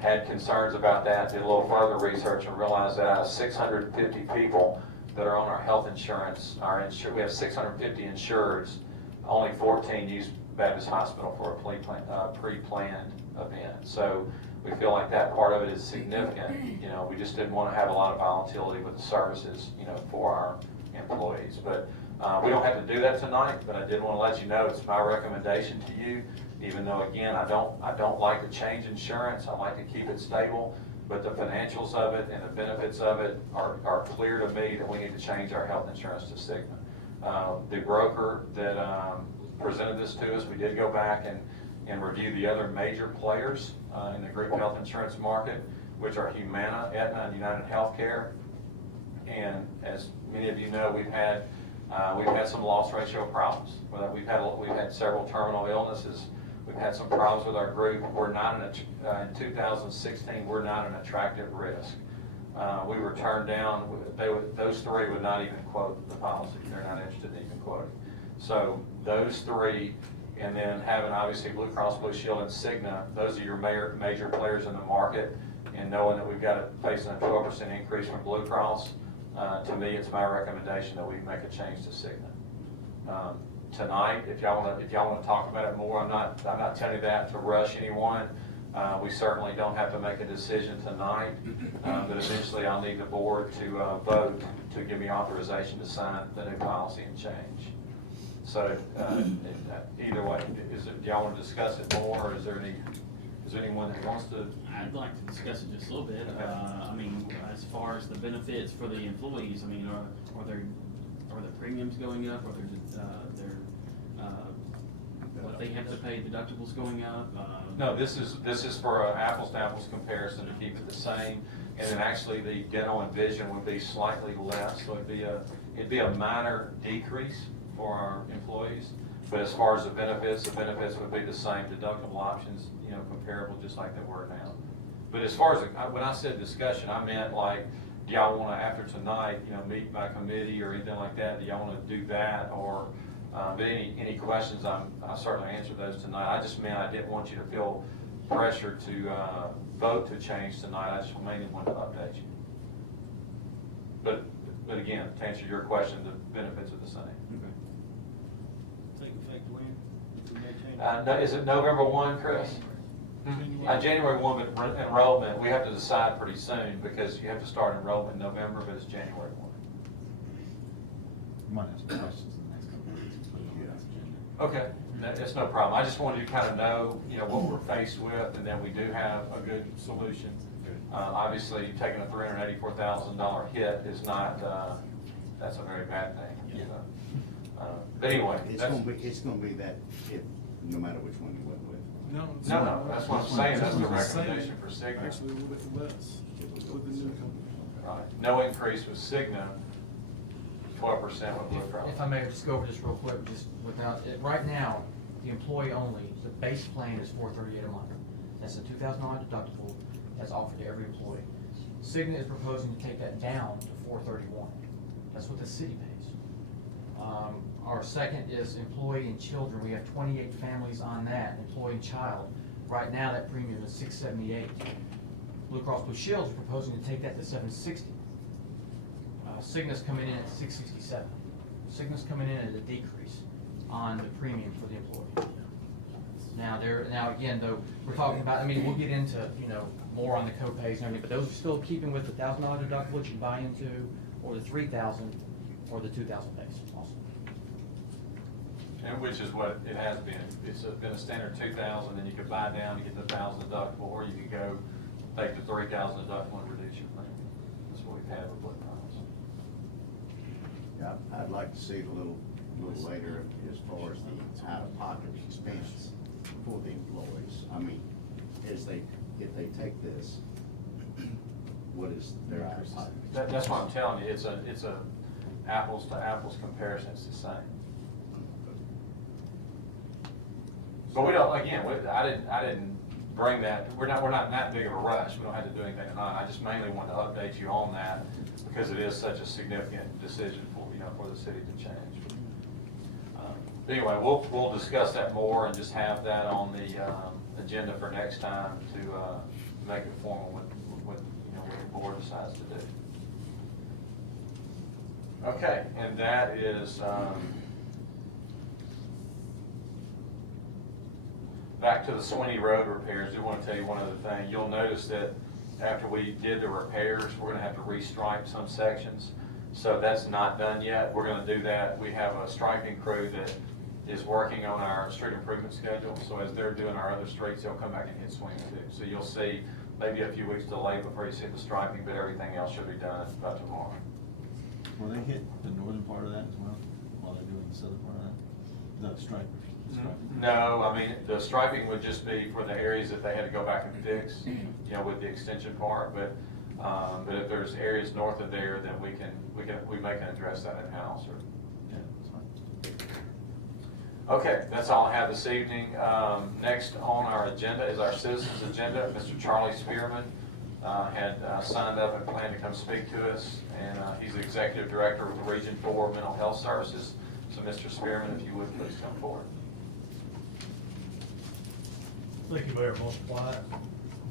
Had concerns about that, did a little further research and realized that out of 650 people that are on our health insurance, we have 650 insureds, only 14 use Baptist Hospital for a pre-planned event. So we feel like that part of it is significant. We just didn't want to have a lot of volatility with the services, for our employees. But we don't have to do that tonight, but I did want to let you know it's my recommendation to you, even though, again, I don't like to change insurance. I like to keep it stable, but the financials of it and the benefits of it are clear to me that we need to change our health insurance to Cigna. The broker that presented this to us, we did go back and review the other major players in the group health insurance market, which are Humana, Aetna, and United Healthcare. And as many of you know, we've had some loss ratio problems. We've had several terminal illnesses. We've had some problems with our group. We're not in 2016. We're not an attractive risk. We were turned down. Those three would not even quote the policy. They're not interested in even quoting. So those three, and then having obviously Blue Cross Blue Shield and Cigna, those are your major players in the market. And knowing that we've got to face a 12% increase from Blue Cross, to me, it's my recommendation that we make a change to Cigna. Tonight, if y'all want to talk about it more, I'm not telling you that to rush anyone. We certainly don't have to make a decision tonight, but eventually I'll need the board to vote to give me authorization to sign the new policy and change. So either way, do y'all want to discuss it more, or is there anyone that wants to? I'd like to discuss it just a little bit. Okay. I mean, as far as the benefits for the employees, I mean, are their premiums going up? Are what they have to pay deductibles going up? No, this is for an apples to apples comparison to keep it the same, and then actually the dental and vision would be slightly less, so it'd be a minor decrease for our employees. But as far as the benefits would be the same, deductible options, comparable just like they were now. But as far as, when I said discussion, I meant like, do y'all want to, after tonight, meet by committee or anything like that? Do y'all want to do that? Or, but any questions, I'll certainly answer those tonight. I just meant I didn't want you to feel pressure to vote to change tonight. I just mainly wanted to update you. But again, to answer your question, the benefits are the same. Take effect when? If we maintain No, is it November 1, Chris? January 1, but enrollment, we have to decide pretty soon because you have to start enrollment in November, but it's January 1. You might have some questions in the next couple of weeks. Put it on the agenda. Okay, that's no problem. I just wanted you to kind of know, what we're faced with, and that we do have a good solution. Obviously, taking a $384,000 hit is not, that's a very bad thing. Yeah. But anyway. It's gonna be that if, no matter which one you went with. No, that's what I'm saying. That's the recommendation for Cigna. Actually, a little bit less with the new company. Right. No increase with Cigna, 12% with Blue Cross. If I may just go over this real quick, just without, right now, the employee only, the base plan is $438 a month. That's a $2,000 deductible that's offered to every employee. Cigna is proposing to take that down to $431. That's what the city pays. Our second is employee and children. We have 28 families on that, employee and child. Right now, that premium is $678. Blue Cross Blue Shield is proposing to take that to $760. Cigna's coming in at $667. Cigna's coming in at a decrease on the premium for the employee. Now again, though, we're talking about, I mean, we'll get into, more on the co-pays and everything, but those are still keeping with the $1,000 deductible that you buy into, or the $3,000, or the $2,000 base also. And which is what it has been. It's been a standard 2,000, and you could buy down to get the 1,000 deductible, or you could go take the 3,000 deductible and reduce your premium. That's what we've had with Blue Cross. Yeah, I'd like to see it a little later as far as the out-of-pocket expense for the employees. I mean, if they take this, what is their out-of-pocket? That's what I'm telling you. It's a apples to apples comparison. It's the same. But we don't. Again, I didn't bring that. We're not that big of a rush. We don't have to do anything tonight. I just mainly wanted to update you on that because it is such a significant decision for the city to change. But anyway, we'll discuss that more and just have that on the agenda for next time to make it formal with what the board decides to do. Okay, and that is back to the Sweeney Road repairs. I do want to tell you one other thing. You'll notice that after we did the repairs, we're going to have to restripe some sections. So that's not done yet. We're going to do that. We have a striping crew that is working on our street improvement schedule. So as they're doing our other streets, they'll come back and hit Sweeney too. So you'll see maybe a few weeks delay before you see the striping, but everything else should be done by tomorrow. Will they hit the northern part of that as well, while they're doing the southern part of that? The stripers? No, I mean, the striping would just be for the areas that they had to go back and fix, you know, with the extension part, but if there's areas north of there, then we may can address that in-house or. Yeah, that's fine. Okay, that's all I have this evening. Next on our agenda is our citizens agenda. Mr. Charlie Spearman had signed up and planned to come speak to us, and he's the Executive Director of Region 4 Mental Health Services. So Mr. Spearman, if you would please come forward. Thank you, Mayor Multiply.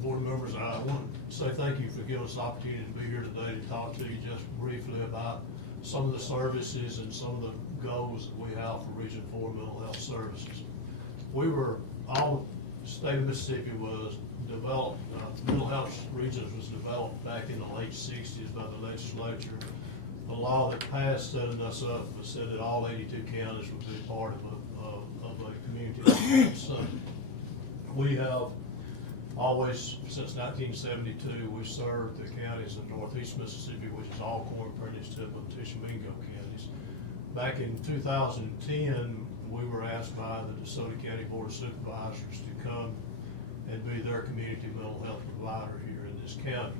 Board members, I want to say thank you for giving us the opportunity to be here today to talk to you just briefly about some of the services and some of the goals that we have for Region 4 Mental Health Services. All the state of Mississippi was developed, mental health regions was developed back in the late 60s by the legislature. The law that passed setting us up said that all 82 counties would be part of a community. So we have always, since 1972, we served the counties in northeast Mississippi, which is all Corn, Prentiss, Tidwell, and Tishomingo counties. Back in 2010, we were asked by the DeSoto County Board of Supervisors to come and be their community mental health provider here in this county.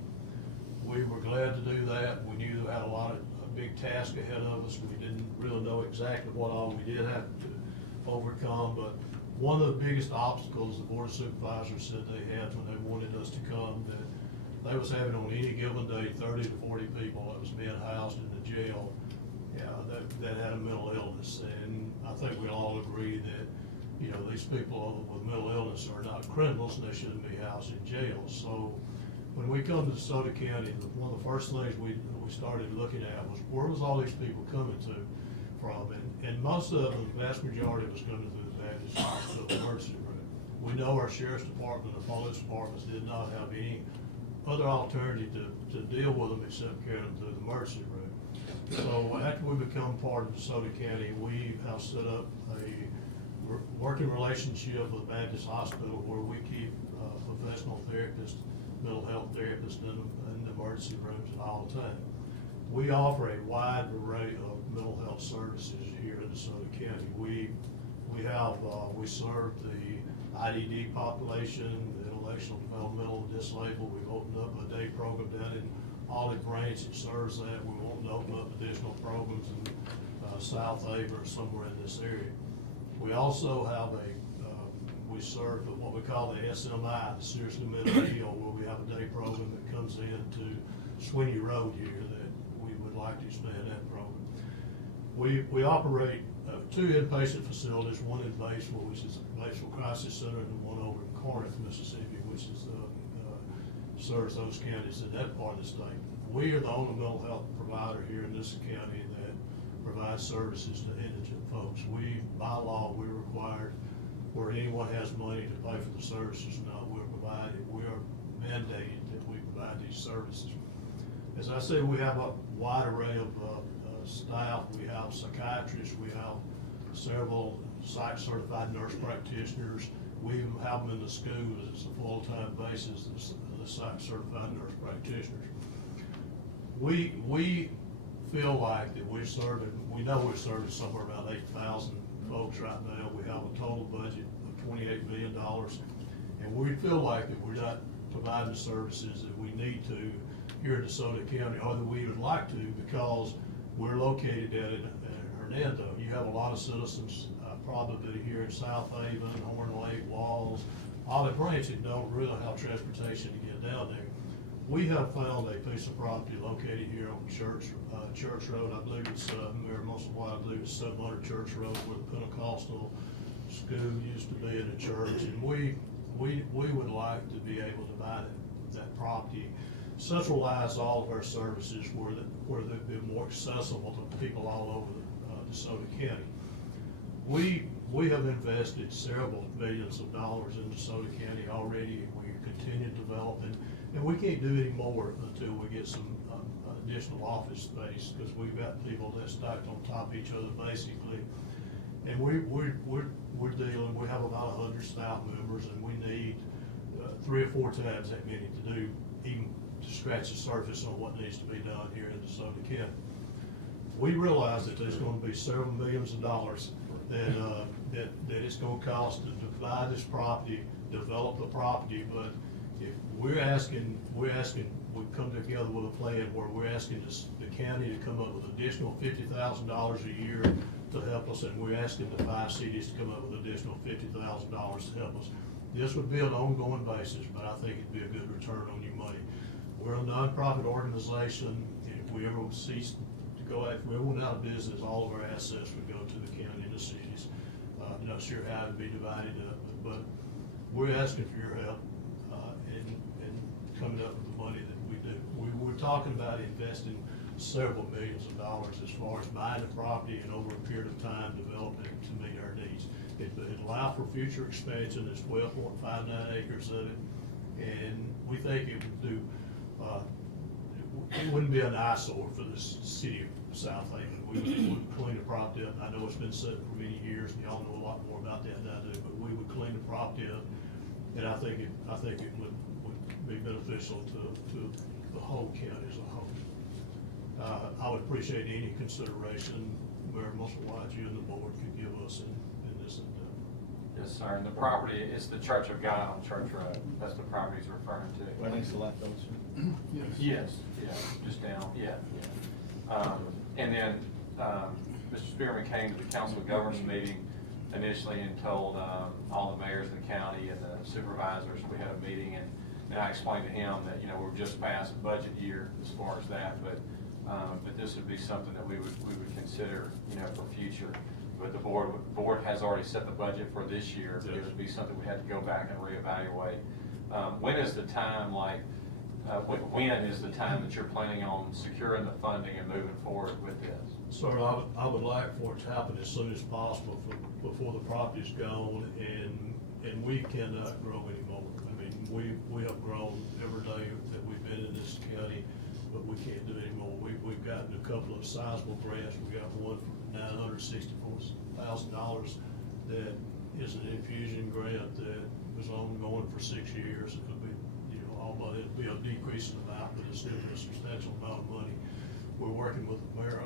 We were glad to do that. We knew we had a big task ahead of us. We didn't really know exactly what all we did have to overcome, but one of the biggest obstacles the Board of Supervisors said they had when they wanted us to come, that they was having on any given day 30 to 40 people that was being housed in the jail that had a mental illness. And I think we all agree that, you know, these people with mental illness are not criminals and they shouldn't be housed in jail. So when we come to DeSoto County, one of the first things we started looking at was where was all these people coming from? And most of them, the vast majority was coming through the Baptist Hospital emergency room. We know our sheriff's department and police departments did not have any other alternative to deal with them except carrying them to the emergency room. So after we become part of DeSoto County, we have set up a working relationship with Baptist Hospital where we keep professional therapists, mental health therapists in the emergency rooms at all time. We offer a wide array of mental health services here in DeSoto County. We serve the IDD population, the intellectual, developmental, and disabled. We've opened up a day program down in Olive Branch that serves that. We want to open up additional programs in Southaven or somewhere in this area. We also have we serve what we call the SMI, the seriously mentally ill, where we have a day program that comes into Sweeney Road here that we would like to expand that program. We operate two inpatient facilities, one in Batesville, which is the Batesville Crisis Center, and one over in Corinth, Mississippi, which is serves those counties in that part of the state. We are the only mental health provider here in this county that provides services to indigent folks. By law, we're required, where anyone has money to pay for the services or not, we're provided. We are mandated that we provide these services. As I said, we have a wide array of staff. We have psychiatrists. We have several psych-certified nurse practitioners. We even have them in the schools. It's a full-time basis, the psych-certified nurse practitioners. We feel like that we know we're serving somewhere around 8,000 folks right now. We have a total budget of $28 million. And we feel like that we're not providing the services that we need to here in DeSoto County, or that we would like to, because we're located down in Hernando. You have a lot of citizens probably here in Southaven, Horn Lake, Walls, Olive Branch that don't really have transportation to get down there. We have found a piece of property located here on Church Road. I believe it's, Mayor Musselwhite, I believe it's 700 Church Road, where the Pentecostal school used to be in a church. And we would like to be able to buy that property, centralize all of our services where they'd be more accessible to people all over DeSoto County. We have invested several millions of dollars in DeSoto County already. We continue developing, and we can't do any more until we get some additional office space, because we've got people that stacked on top of each other basically. And we're dealing, we have about 100 staff members, and we need 3 or 4 times that many to do, even to scratch the surface on what needs to be done here in DeSoto County. We realize that there's going to be several millions of dollars that it's gonna cost to buy this property, develop the property, but if we're asking, we come together with a plan where we're asking the county to come up with additional $50,000 a year to help us, and we're asking the 5 cities to come up with additional $50,000 to help us. This would be an ongoing basis, but I think it'd be a good return on your money. We're a nonprofit organization, and if we ever cease to go, if we ever went out of business, all of our assets would go to the county and the cities. Not sure how it'd be divided up, but we're asking for your help, and coming up with the money that we do. We're talking about investing several millions of dollars as far as buying the property and over a period of time developing it to meet our needs. It'd allow for future expansion. There's 12.59 acres of it, and we think it would do, it wouldn't be an eyesore for the city of Southaven. We would clean the property up. I know it's been set for many years, and y'all know a lot more about that than I do, but we would clean the property up, and I think it would be beneficial to the whole county as a whole. I would appreciate any consideration Mayor Musselwhite, you and the board could give us in this endeavor. Yes, sir, and the property is the Church of God on Church Road. That's the property he's referring to. Right next to Life Fellowship? Yes, yeah, just down, yeah. And then, Mr. Spearman came to the Council of Governors meeting initially and told, all the mayors of the county and the supervisors, we had a meeting, and I explained to him that, we're just past budget year as far as that, but this would be something that we would consider, for future. But the board has already set the budget for this year. Yes. It would be something we had to go back and reevaluate. When is the time, when is the time that you're planning on securing the funding and moving forward with this? Sir, I would like for it to happen as soon as possible before the property's gone and we cannot grow anymore. I mean, we have grown every day that we've been in this county, but we can't do it anymore. We've gotten a couple of sizable grants. We got one for $964,000 that is an infusion grant that was ongoing for 6 years. It could be, although it'd be a decreasing amount, but it's still a substantial amount of money. We're working with the mayor,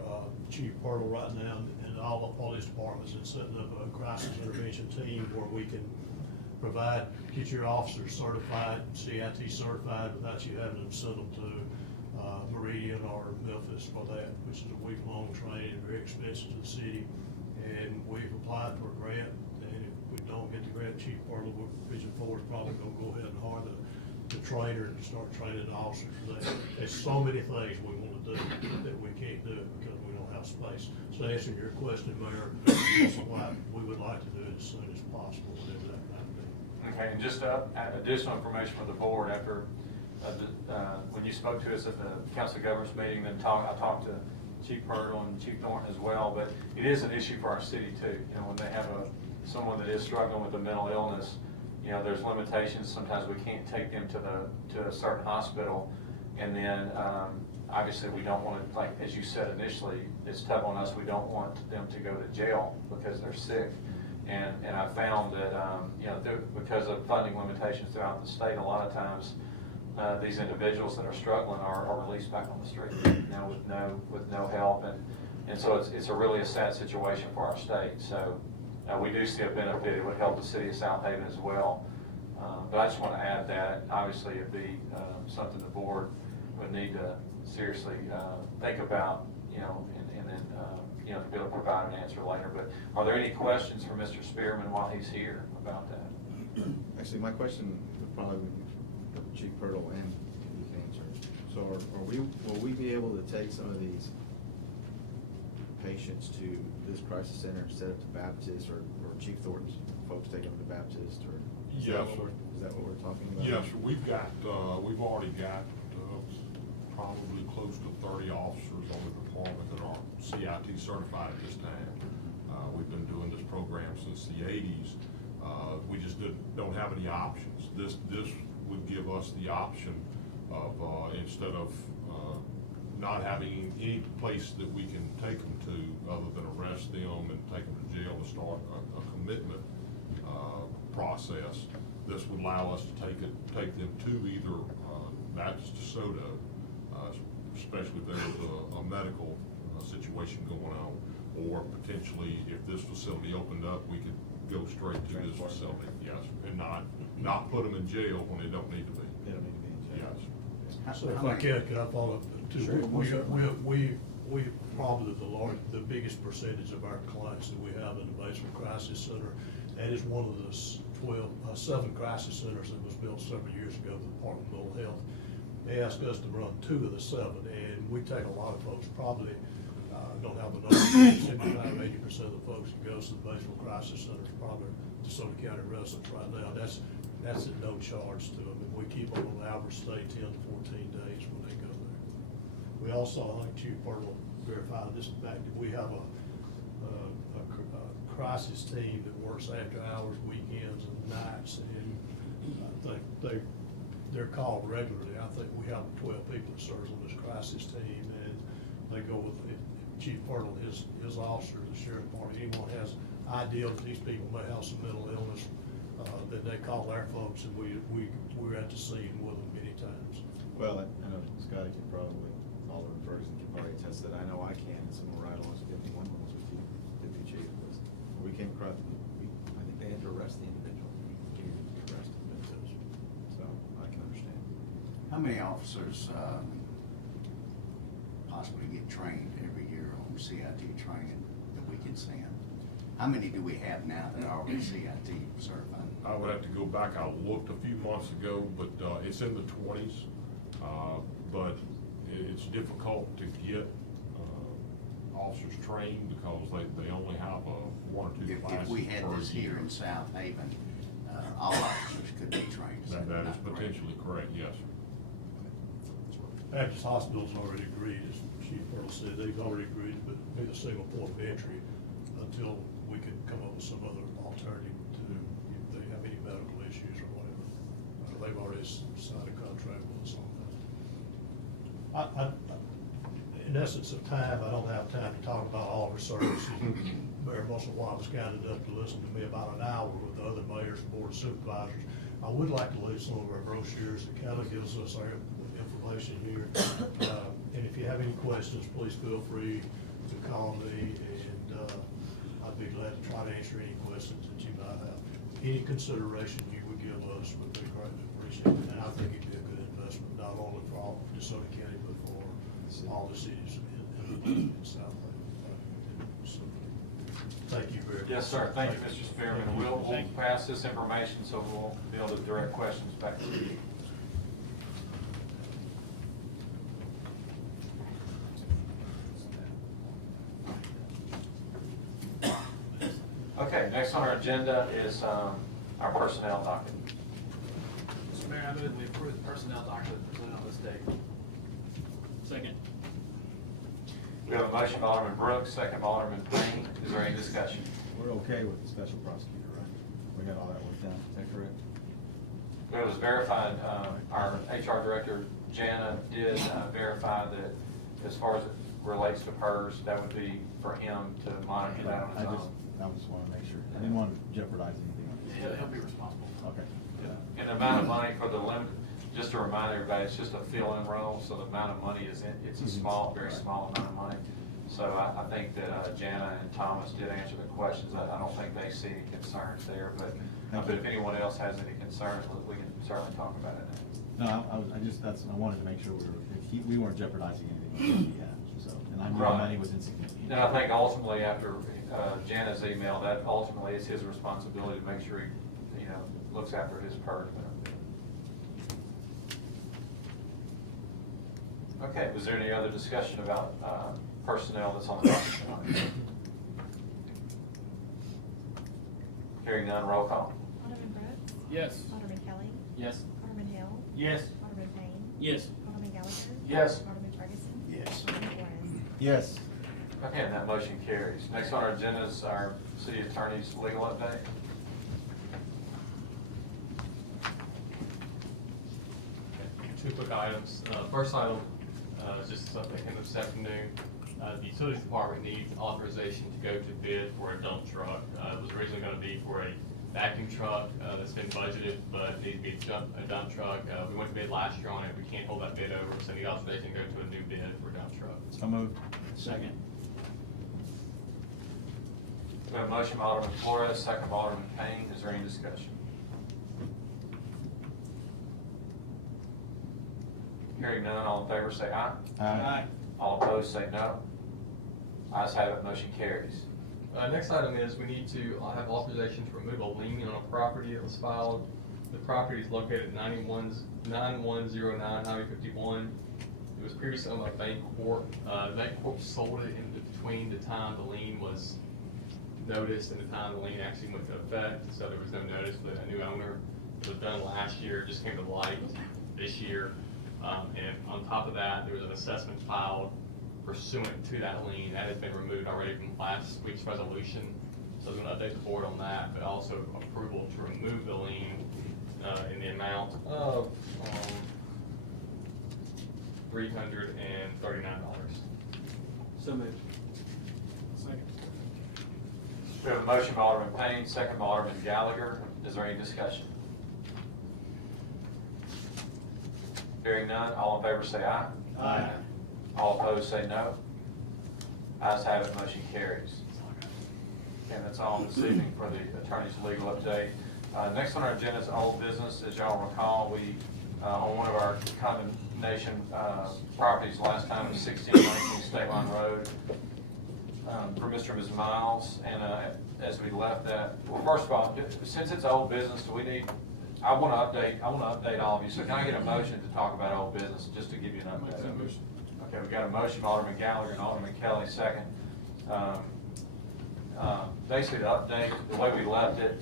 Chief Pirtle right now, and all the police departments in setting up a crisis intervention team where we can get your officers certified, CIT certified, without you having to send them to Meridian or Memphis for that, which is a week-long training, very expensive to the city. And we've applied for a grant, and if we don't get the grant, Chief Pirtle, Region 4 is probably gonna go ahead and hire the trainer and start training the officers for that. There's so many things we wanna do that we can't do because we don't have space. So answering your question, Mayor, we would like to do it as soon as possible, whatever that might be. Okay, and just additional information for the board after, when you spoke to us at the Council of Governors meeting, then I talked to Chief Pirtle and Chief Thornton as well, but it is an issue for our city too. When they have someone that is struggling with a mental illness, there's limitations. Sometimes we can't take them to a certain hospital, and then obviously we don't want to, like as you said initially, it's tough on us. We don't want them to go to jail because they're sick, and I found that because of funding limitations throughout the state, a lot of times these individuals that are struggling are released back on the street with no help, and so it's a really sad situation for our state. So we do see a benefit. It would help the city of Southaven as well. But I just want to add that obviously it'd be something the board would need to seriously think about, and then to be able to provide an answer later. But are there any questions for Mr. Spearman while he's here about that? Actually, my question would probably be for Chief Pirtle, and you can answer. So will we be able to take some of these patients to this crisis center instead of to Baptist or Chief Thornton's folks taking them to Baptist, or is that what we're talking about? Yes, we've already got probably close to 30 officers on the department that are CIT certified at this time. We've been doing this program since the 80s. We just don't have any options. This would give us the option of instead of not having any place that we can take them to other than arrest them and take them to jail to start a commitment process. This would allow us to take them to either Baptist DeSoto, especially if there's a medical situation going on, or potentially if this facility opened up, we could go straight to this facility, yes, and not put them in jail when they don't need to be. They don't need to be in jail. Yes. So if I can I follow up too? Sure. We probably the biggest percentage of our clients that we have in the basement crisis center. That is one of the 7 crisis centers that was built several years ago with the Department of Mental Health. They asked us to run 2 of the 7, and we take a lot of folks, probably, don't have the numbers, 75–80% of the folks that goes to the basement crisis center is probably DeSoto County residents right now. That's at no charge to them, and we keep them on average stay 10 to 14 days when they go there. We also, I think Chief Burtle verified this fact, that we have a crisis team that works after hours, weekends, and nights, and I think they're called regularly. I think we have 12 people that serves on this crisis team, and they go with Chief Burtle, his officer, the sheriff department. Anyone has idea that these people may have some mental illness, then they call our folks, and we're at the scene with them many times. Well, I know Scotty can probably, Alderman Ferguson can probably attest that. I know I can, and someone right along 51 was with you, Deputy Chief. We came across, I think they had to arrest the individual. So I can understand. How many officers possibly get trained every year on CIT training that we can send? How many do we have now that are already CIT certified? I would have to go back. I looked a few months ago, but it's in the 20s. But it's difficult to get officers trained because they only have 1 or 2 classes. If we had per this here year. in Southaven, all officers could be trained. Is That is not correct? potentially correct, yes. Baptist Hospital's already agreed, as Chief Burtle said, they've already agreed to be the single port of entry until we can come up with some other alternative to, if they have any medical issues or whatever. They've already signed a contract with us on that. In essence of time, I don't have time to talk about all of our services. Mayor Musselwhite was kind enough to listen to me about an hour with the other mayors and board of supervisors. I would like to leave some of our brochures that kind of gives us our information here. And if you have any questions, please feel free to call me, and I'd be glad to try to answer any questions that you might have. Any consideration you would give us would be greatly appreciated, and I think it'd be a good investment, not only for all DeSoto County, but for all the cities in South Lake. So, thank you very much. Yes, sir. Thank you, Mr. Spearman. We'll pass this information so we'll be able to direct questions back to you. Okay, next on our agenda is our personnel docket. Mr. Mayor, I move we approve the personnel document presented on this date. Second. We have a motion by Alderman Brooks, second by Alderman Payne. Is there any discussion? We're okay with the special prosecutor, right? We got all that worked out, is that correct? It was verified, our HR director, Jana, did verify that as far as it relates to PERS, that would be for him to monitor that on his own. I just want to make sure. I didn't want to jeopardize anything. He'll be responsible. Okay. And the amount of money for the limit, just to remind everybody, it's just a fill-in role, so the amount of money is, it's a small, very small amount of money. So I think that Jana and Thomas did answer the questions. I don't think they see any concerns there, but if anyone else has any concerns, we can certainly talk about it now. No, I wanted to make sure we weren't jeopardizing anything he had, so, and I knew the money was insignificant. And I think ultimately after Jana's email, that ultimately is his responsibility to make sure he, looks after his PERS. Okay, was there any other discussion about personnel that's on the docket? Hearing none, roll call. Alderman Brooks? Yes. Alderman Kelly? Yes. Alderman Hill? Yes. Alderman Payne? Yes. Alderman Gallagher? Yes. Alderman Ferguson? Yes. Alderman Flores? Yes. Okay, and that motion carries. Next on our agenda is our city attorney's legal update. Two quick items. First item is just something came up this afternoon. The utilities department needs authorization to go to bid for a dump truck. It was originally going to be for a vacuum truck that's been budgeted, but it needs to be a dump truck. We went to bid last year on it. We can't hold that bid over, so the authorization to go to a new bid for a dump truck. So moved. Second. We have a motion by Alderman Flores, second by Alderman Payne. Is there any discussion? Hearing none, all in favor say aye. Aye. All opposed say no. Ayes have it, motion carries. Next item is we need to have authorization to remove a lien on a property that was filed. The property is located at 9109 Highway 51. It was previously owned by Bancorp. Bancorp sold it in between the time the lien was noticed and the time the lien actually went into effect, so there was no notice for a new owner. It was done last year, it just came to light this year. And on top of that, there was an assessment filed pursuant to that lien. That has been removed already from last week's resolution. So I'm going to update the board on that, but also approval to remove the lien in the amount of $339. So moved. Second. We have a motion by Alderman Payne, second by Alderman Gallagher. Is there any discussion? Hearing none, all in favor say aye. Aye. All opposed say no. Ayes have it, motion carries. And that's all this evening for the attorney's legal update. Next on our agenda is old business. As y'all recall, we, on one of our condemnation properties last time was 1619 State Line Road for Mr. and Ms. Miles. And as we left that, well, first of all, since it's old business, do we need, I want to update all of you. So can I get a motion to talk about old business, just to give you an update? Okay, we've got a motion by Alderman Gallagher and Alderman Kelly, second. Basically, the update, the way we left it,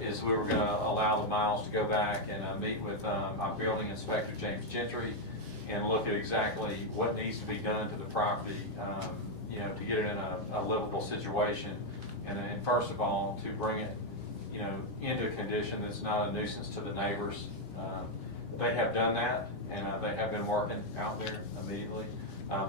is we were going to allow the Miles to go back and meet with our building inspector, James Gentry, and look at exactly what needs to be done to the property, you know, to get it in a livable situation. And first of all, to bring it, you know, into a condition that's not a nuisance to the neighbors. They have done that, and they have been working out there immediately.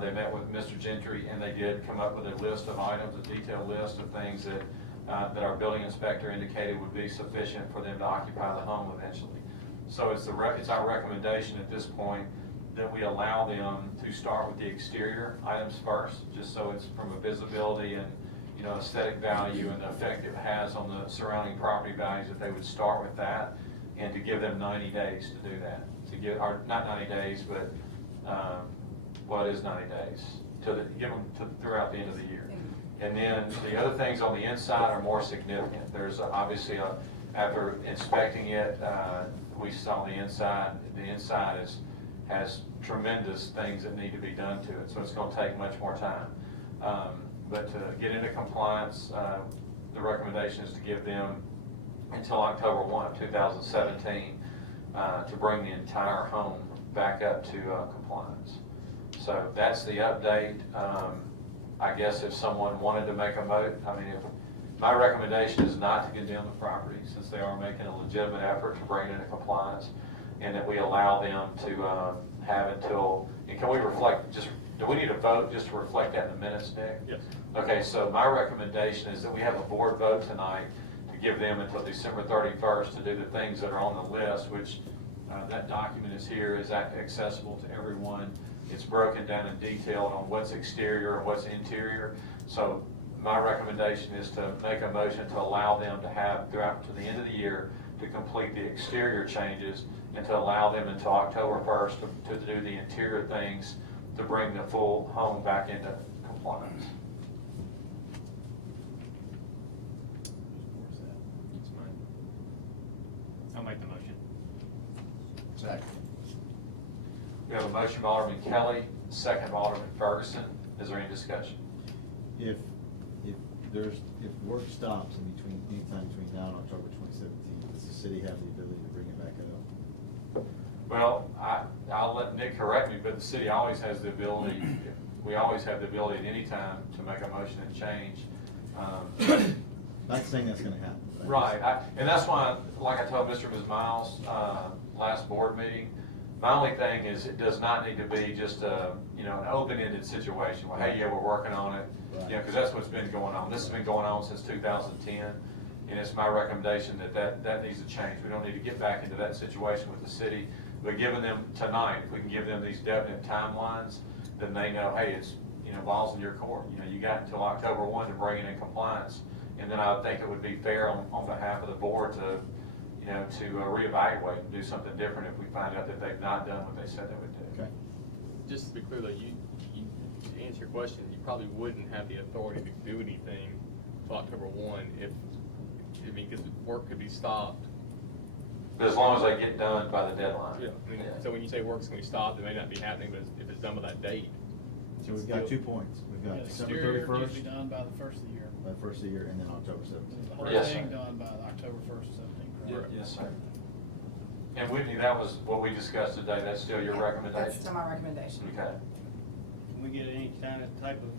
They met with Mr. Gentry, and they did come up with a list of items, a detailed list of things that our building inspector indicated would be sufficient for them to occupy the home eventually. So it's our recommendation at this point that we allow them to start with the exterior items first, just so it's from a visibility and, you know, aesthetic value and the effect it has on the surrounding property values, that they would start with that, and to give them 90 days to do that. To give, or not 90 days, but what is 90 days? Give them throughout the end of the year. And then the other things on the inside are more significant. There's obviously, after inspecting it, we saw the inside. The inside has tremendous things that need to be done to it, so it's going to take much more time. But to get into compliance, the recommendation is to give them until October 1, 2017, to bring the entire home back up to compliance. So that's the update. I guess if someone wanted to make a vote, I mean, my recommendation is not to condemn the property, since they are making a legitimate effort to bring it into compliance, and that we allow them to have until, and can we reflect, do we need a vote just to reflect that in the minutes, Nick? Yes. Okay, so my recommendation is that we have a board vote tonight to give them until December 31st to do the things that are on the list, which that document is here, is accessible to everyone. It's broken down in detail on what's exterior and what's interior. So my recommendation is to make a motion to allow them to have throughout to the end of the year to complete the exterior changes, and to allow them until October 1st to do the interior things to bring the full home back into compliance. That's mine. I'll make the motion. Second. We have a motion by Alderman Kelly, second by Alderman Ferguson. Is there any discussion? If work stops in between, anytime between now and October 2017, does the city have the ability to bring it back up? Well, I'll let Nick correct me, but the city always has the ability, we always have the ability at any time to make a motion and change. Not saying that's gonna happen. but Right, and that's why, like I told Mr. and Ms. Miles, last board meeting, my only thing is it does not need to be just a, you know, an open-ended situation where, hey, yeah, we're working on it. Right. You know, because that's what's been going on. This has been going on since 2010, and it's my recommendation that needs to change. We don't need to get back into that situation with the city, but giving them tonight, if we can give them these definite timelines, then they know, hey, it's, you know, ball's in your court. You know, you got until October 1 to bring it in compliance, And then I would think it would be fair on behalf of the board to, you know, to reevaluate and do something different if we find out that they've not done what they said they would do. Okay. Just to be clear though, to answer your question, you probably wouldn't have the authority to do anything till October 1 because work could be stopped. But as long as they get done by the deadline. Yeah, I mean, so when you say work's gonna be stopped, it may not be happening, but if it's done by that date. So we've got 2 points. We've got December Exterior needs to 31st, be done by the first of the year. by the first of the year, and then October 17th. The whole Yes, thing sir. done by October 1st, 17th, correct? Yes, sir. And Whitney, that was what we discussed today. That's still your recommendation? That's still my recommendation. Okay. Can we get any kind of type of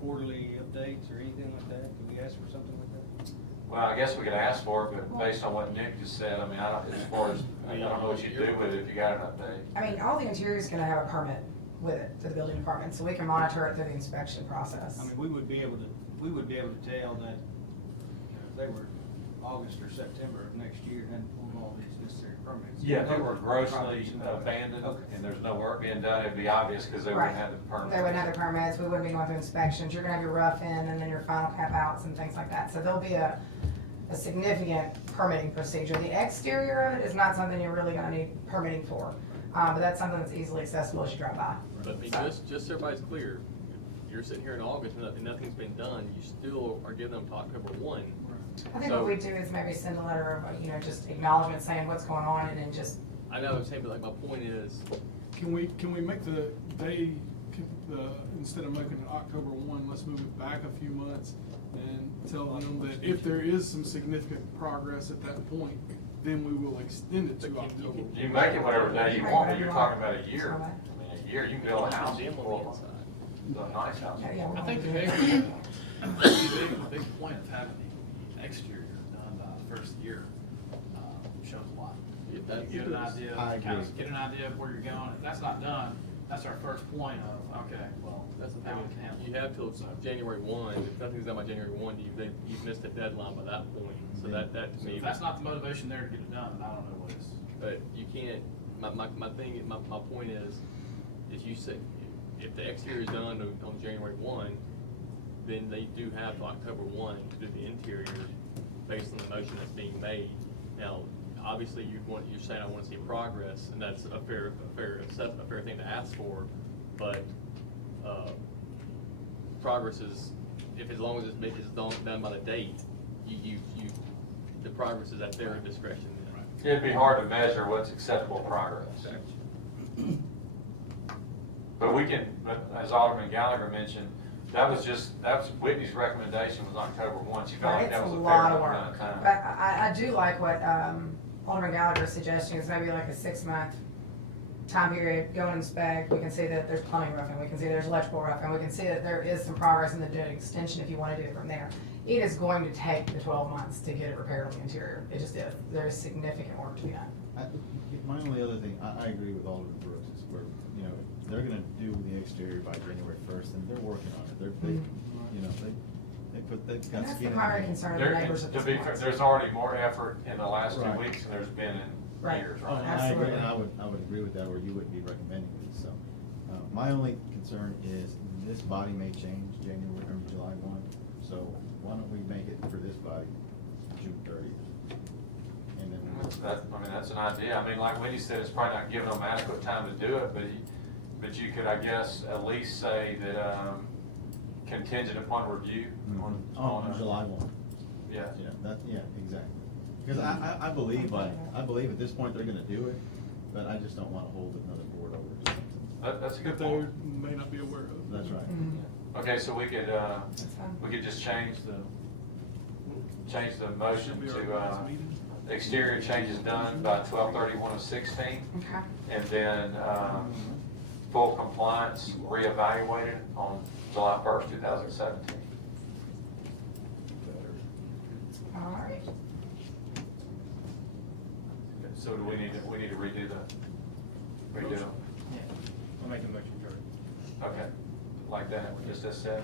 quarterly updates or anything like that? Can we ask for something like that? Well, I guess we could ask for it, but based on what Nick just said, I mean, I don't, as far as, I don't know what you'd do with it if you got an update. I mean, all the interior is gonna have a permit with it to the building department, so we can monitor it through the inspection process. I mean, we would be able to tell that, if they were August or September of next year and hadn't pulled all these necessary permits. Yeah, if it were grossly abandoned and there's no work being done, it'd be obvious because they wouldn't Right. have the permit. They wouldn't have the permits, we wouldn't be going through inspections, you're gonna have your rough in and then your final cap outs and things like that. So there'll be a significant permitting procedure. The exterior of it is not something you're really gonna need permitting for, but that's something that's easily accessible as you drive by. But I mean, just so everybody's clear, if you're sitting here in August and nothing's been done, you still are giving them to October 1. I think what we do is maybe send a letter of, just acknowledgement saying what's going on and then just, I know what I'm saying, but like my point is, Can we make the day, instead of making it October 1, let's move it back a few months and tell them that if there is some significant progress at that point, then we will extend it to October. You make it whatever day you want, but you're talking about a year. I mean, a year, you can build a house, Dim on the well, inside. a nice house. yeah. I think the big point of having the exterior done by the first year shows a lot. You get an idea, I agree. get an idea of where you're going. If that's not done, that's our first point of, okay, well, that's the how thing, we can handle it. you have till January 1, if nothing's done by January 1, you've missed the deadline by that point. So that to So me. if that's not the motivation there to get it done, then I don't know what is. But you can't, my point is you say, if the exterior is done on January 1, then they do have October 1 to do the interior based on the motion that's being made. Now, obviously, you're saying I want to see progress, and that's a fair thing to ask for, but, progress is, as long as it's done by the date, the progress is at their discretion. It'd be hard to measure what's acceptable progress. But we can, as Alderman Gallagher mentioned, that was Whitney's recommendation was October 1. She felt like It's that a was a fair lot of amount of work. time. But I do like what Alderman Gallagher's suggesting is maybe like a 6-month time period, go and inspect. We can see that there's plumbing roofing, we can see there's electrical roofing, we can see that there is some progress in the extension if you want to do it from there. It is going to take the 12 months to get it repaired on the interior. It just is. There is significant work to be done. My only other thing, I agree with Alderman Brooks, is where, they're gonna do the exterior by January 1st, and they're working on it. They've And got that's skin the in primary the game. concern of the neighbors at To this be point. fair, there's already more effort in the last 2 Right. weeks than there's been in Right. years, Oh, right? and I agree, Absolutely. and I would agree with that, where you wouldn't be recommending this, so. My only concern is this body may change January or July 1, so why don't we make it for this body June 30th? And then That's an idea. I mean, like Wendy said, it's probably not giving them adequate time to do it, but you could, I guess, at least say that, contingent upon review on July 1. Yeah. Yeah, exactly. Because I believe at this point they're gonna do it, but I just don't wanna hold another board over to something. That's a good That they point. may not be aware of. That's right. Okay, so we could just change the motion Should be our to, last meeting. exterior changes done by 12/31/16. Okay. And then, full compliance reevaluated on July 1st, 2017. All right. So do we need to redo them? Yeah, I'll make a motion for it. Okay, like that, just as said,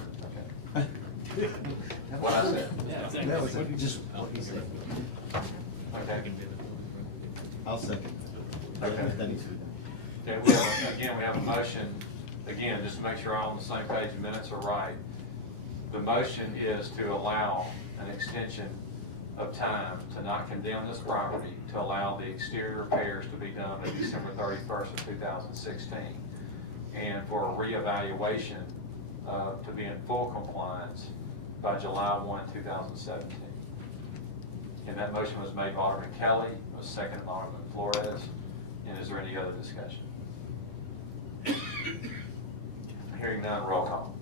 okay. What I said. Yeah, exactly. That was just what he said. Okay. I'll second. Okay. That needs to be done. Okay, we have a motion, again, just to make sure we're all on the same page, the minutes are right. the motion is to allow an extension of time to not condemn this property, to allow the exterior repairs to be done by December 31st of 2016, and for a reevaluation to be in full compliance by July 1, 2017. And that motion was made by Alderman Kelly, was seconded by Alderman Flores. And is there any other discussion? Hearing none, roll call.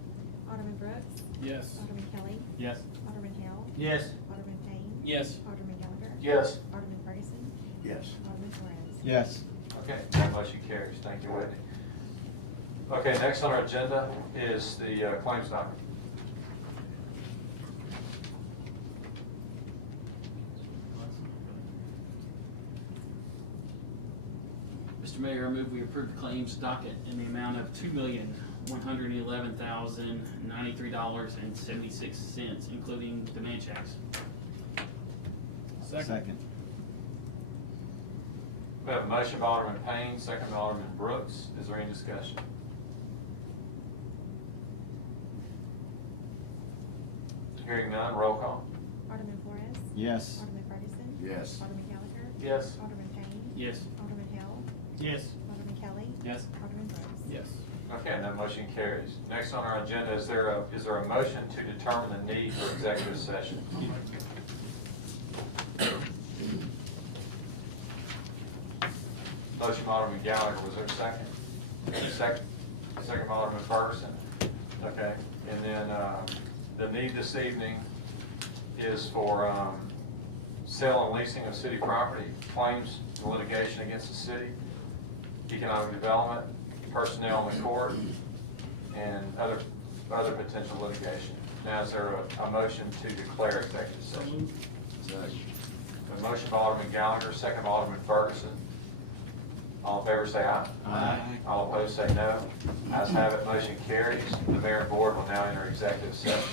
Alderman Brooks? Yes. Alderman Kelly? Yes. Alderman Hale? Yes. Alderman Payne? Yes. Alderman Gallagher? Yes. Alderman Ferguson? Yes. Alderman Flores? Yes. Okay, that motion carries. Thank you, Whitney. Okay, next on our agenda is the claims docket. Mr. Mayor, I move we approve the claims docket in the amount of $2,111,093.76, including demand checks. Second. We have a motion by Alderman Payne, second by Alderman Brooks. Is there any discussion? Hearing none, roll call. Alderman Flores? Yes. Alderman Ferguson? Yes. Alderman Gallagher? Yes. Alderman Payne? Yes. Alderman Hale? Yes. Alderman Kelly? Yes. Alderman Brooks? Yes. Okay, and that motion carries. Next on our agenda, is there a motion to determine the need for executive session? Motion by Alderman Gallagher, was there a second? Second by Alderman Ferguson. Okay, and then, the need this evening is for, sale and leasing of city property, claims and litigation against the city, economic development, personnel in the court, and other potential litigation. Now, is there a motion to declare executive session? A motion by Alderman Gallagher, second by Alderman Ferguson. All in favor say aye. Aye. All opposed say no. Ayes have it, motion carries. The mayor and board will now enter executive session.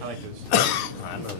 I like this. I know.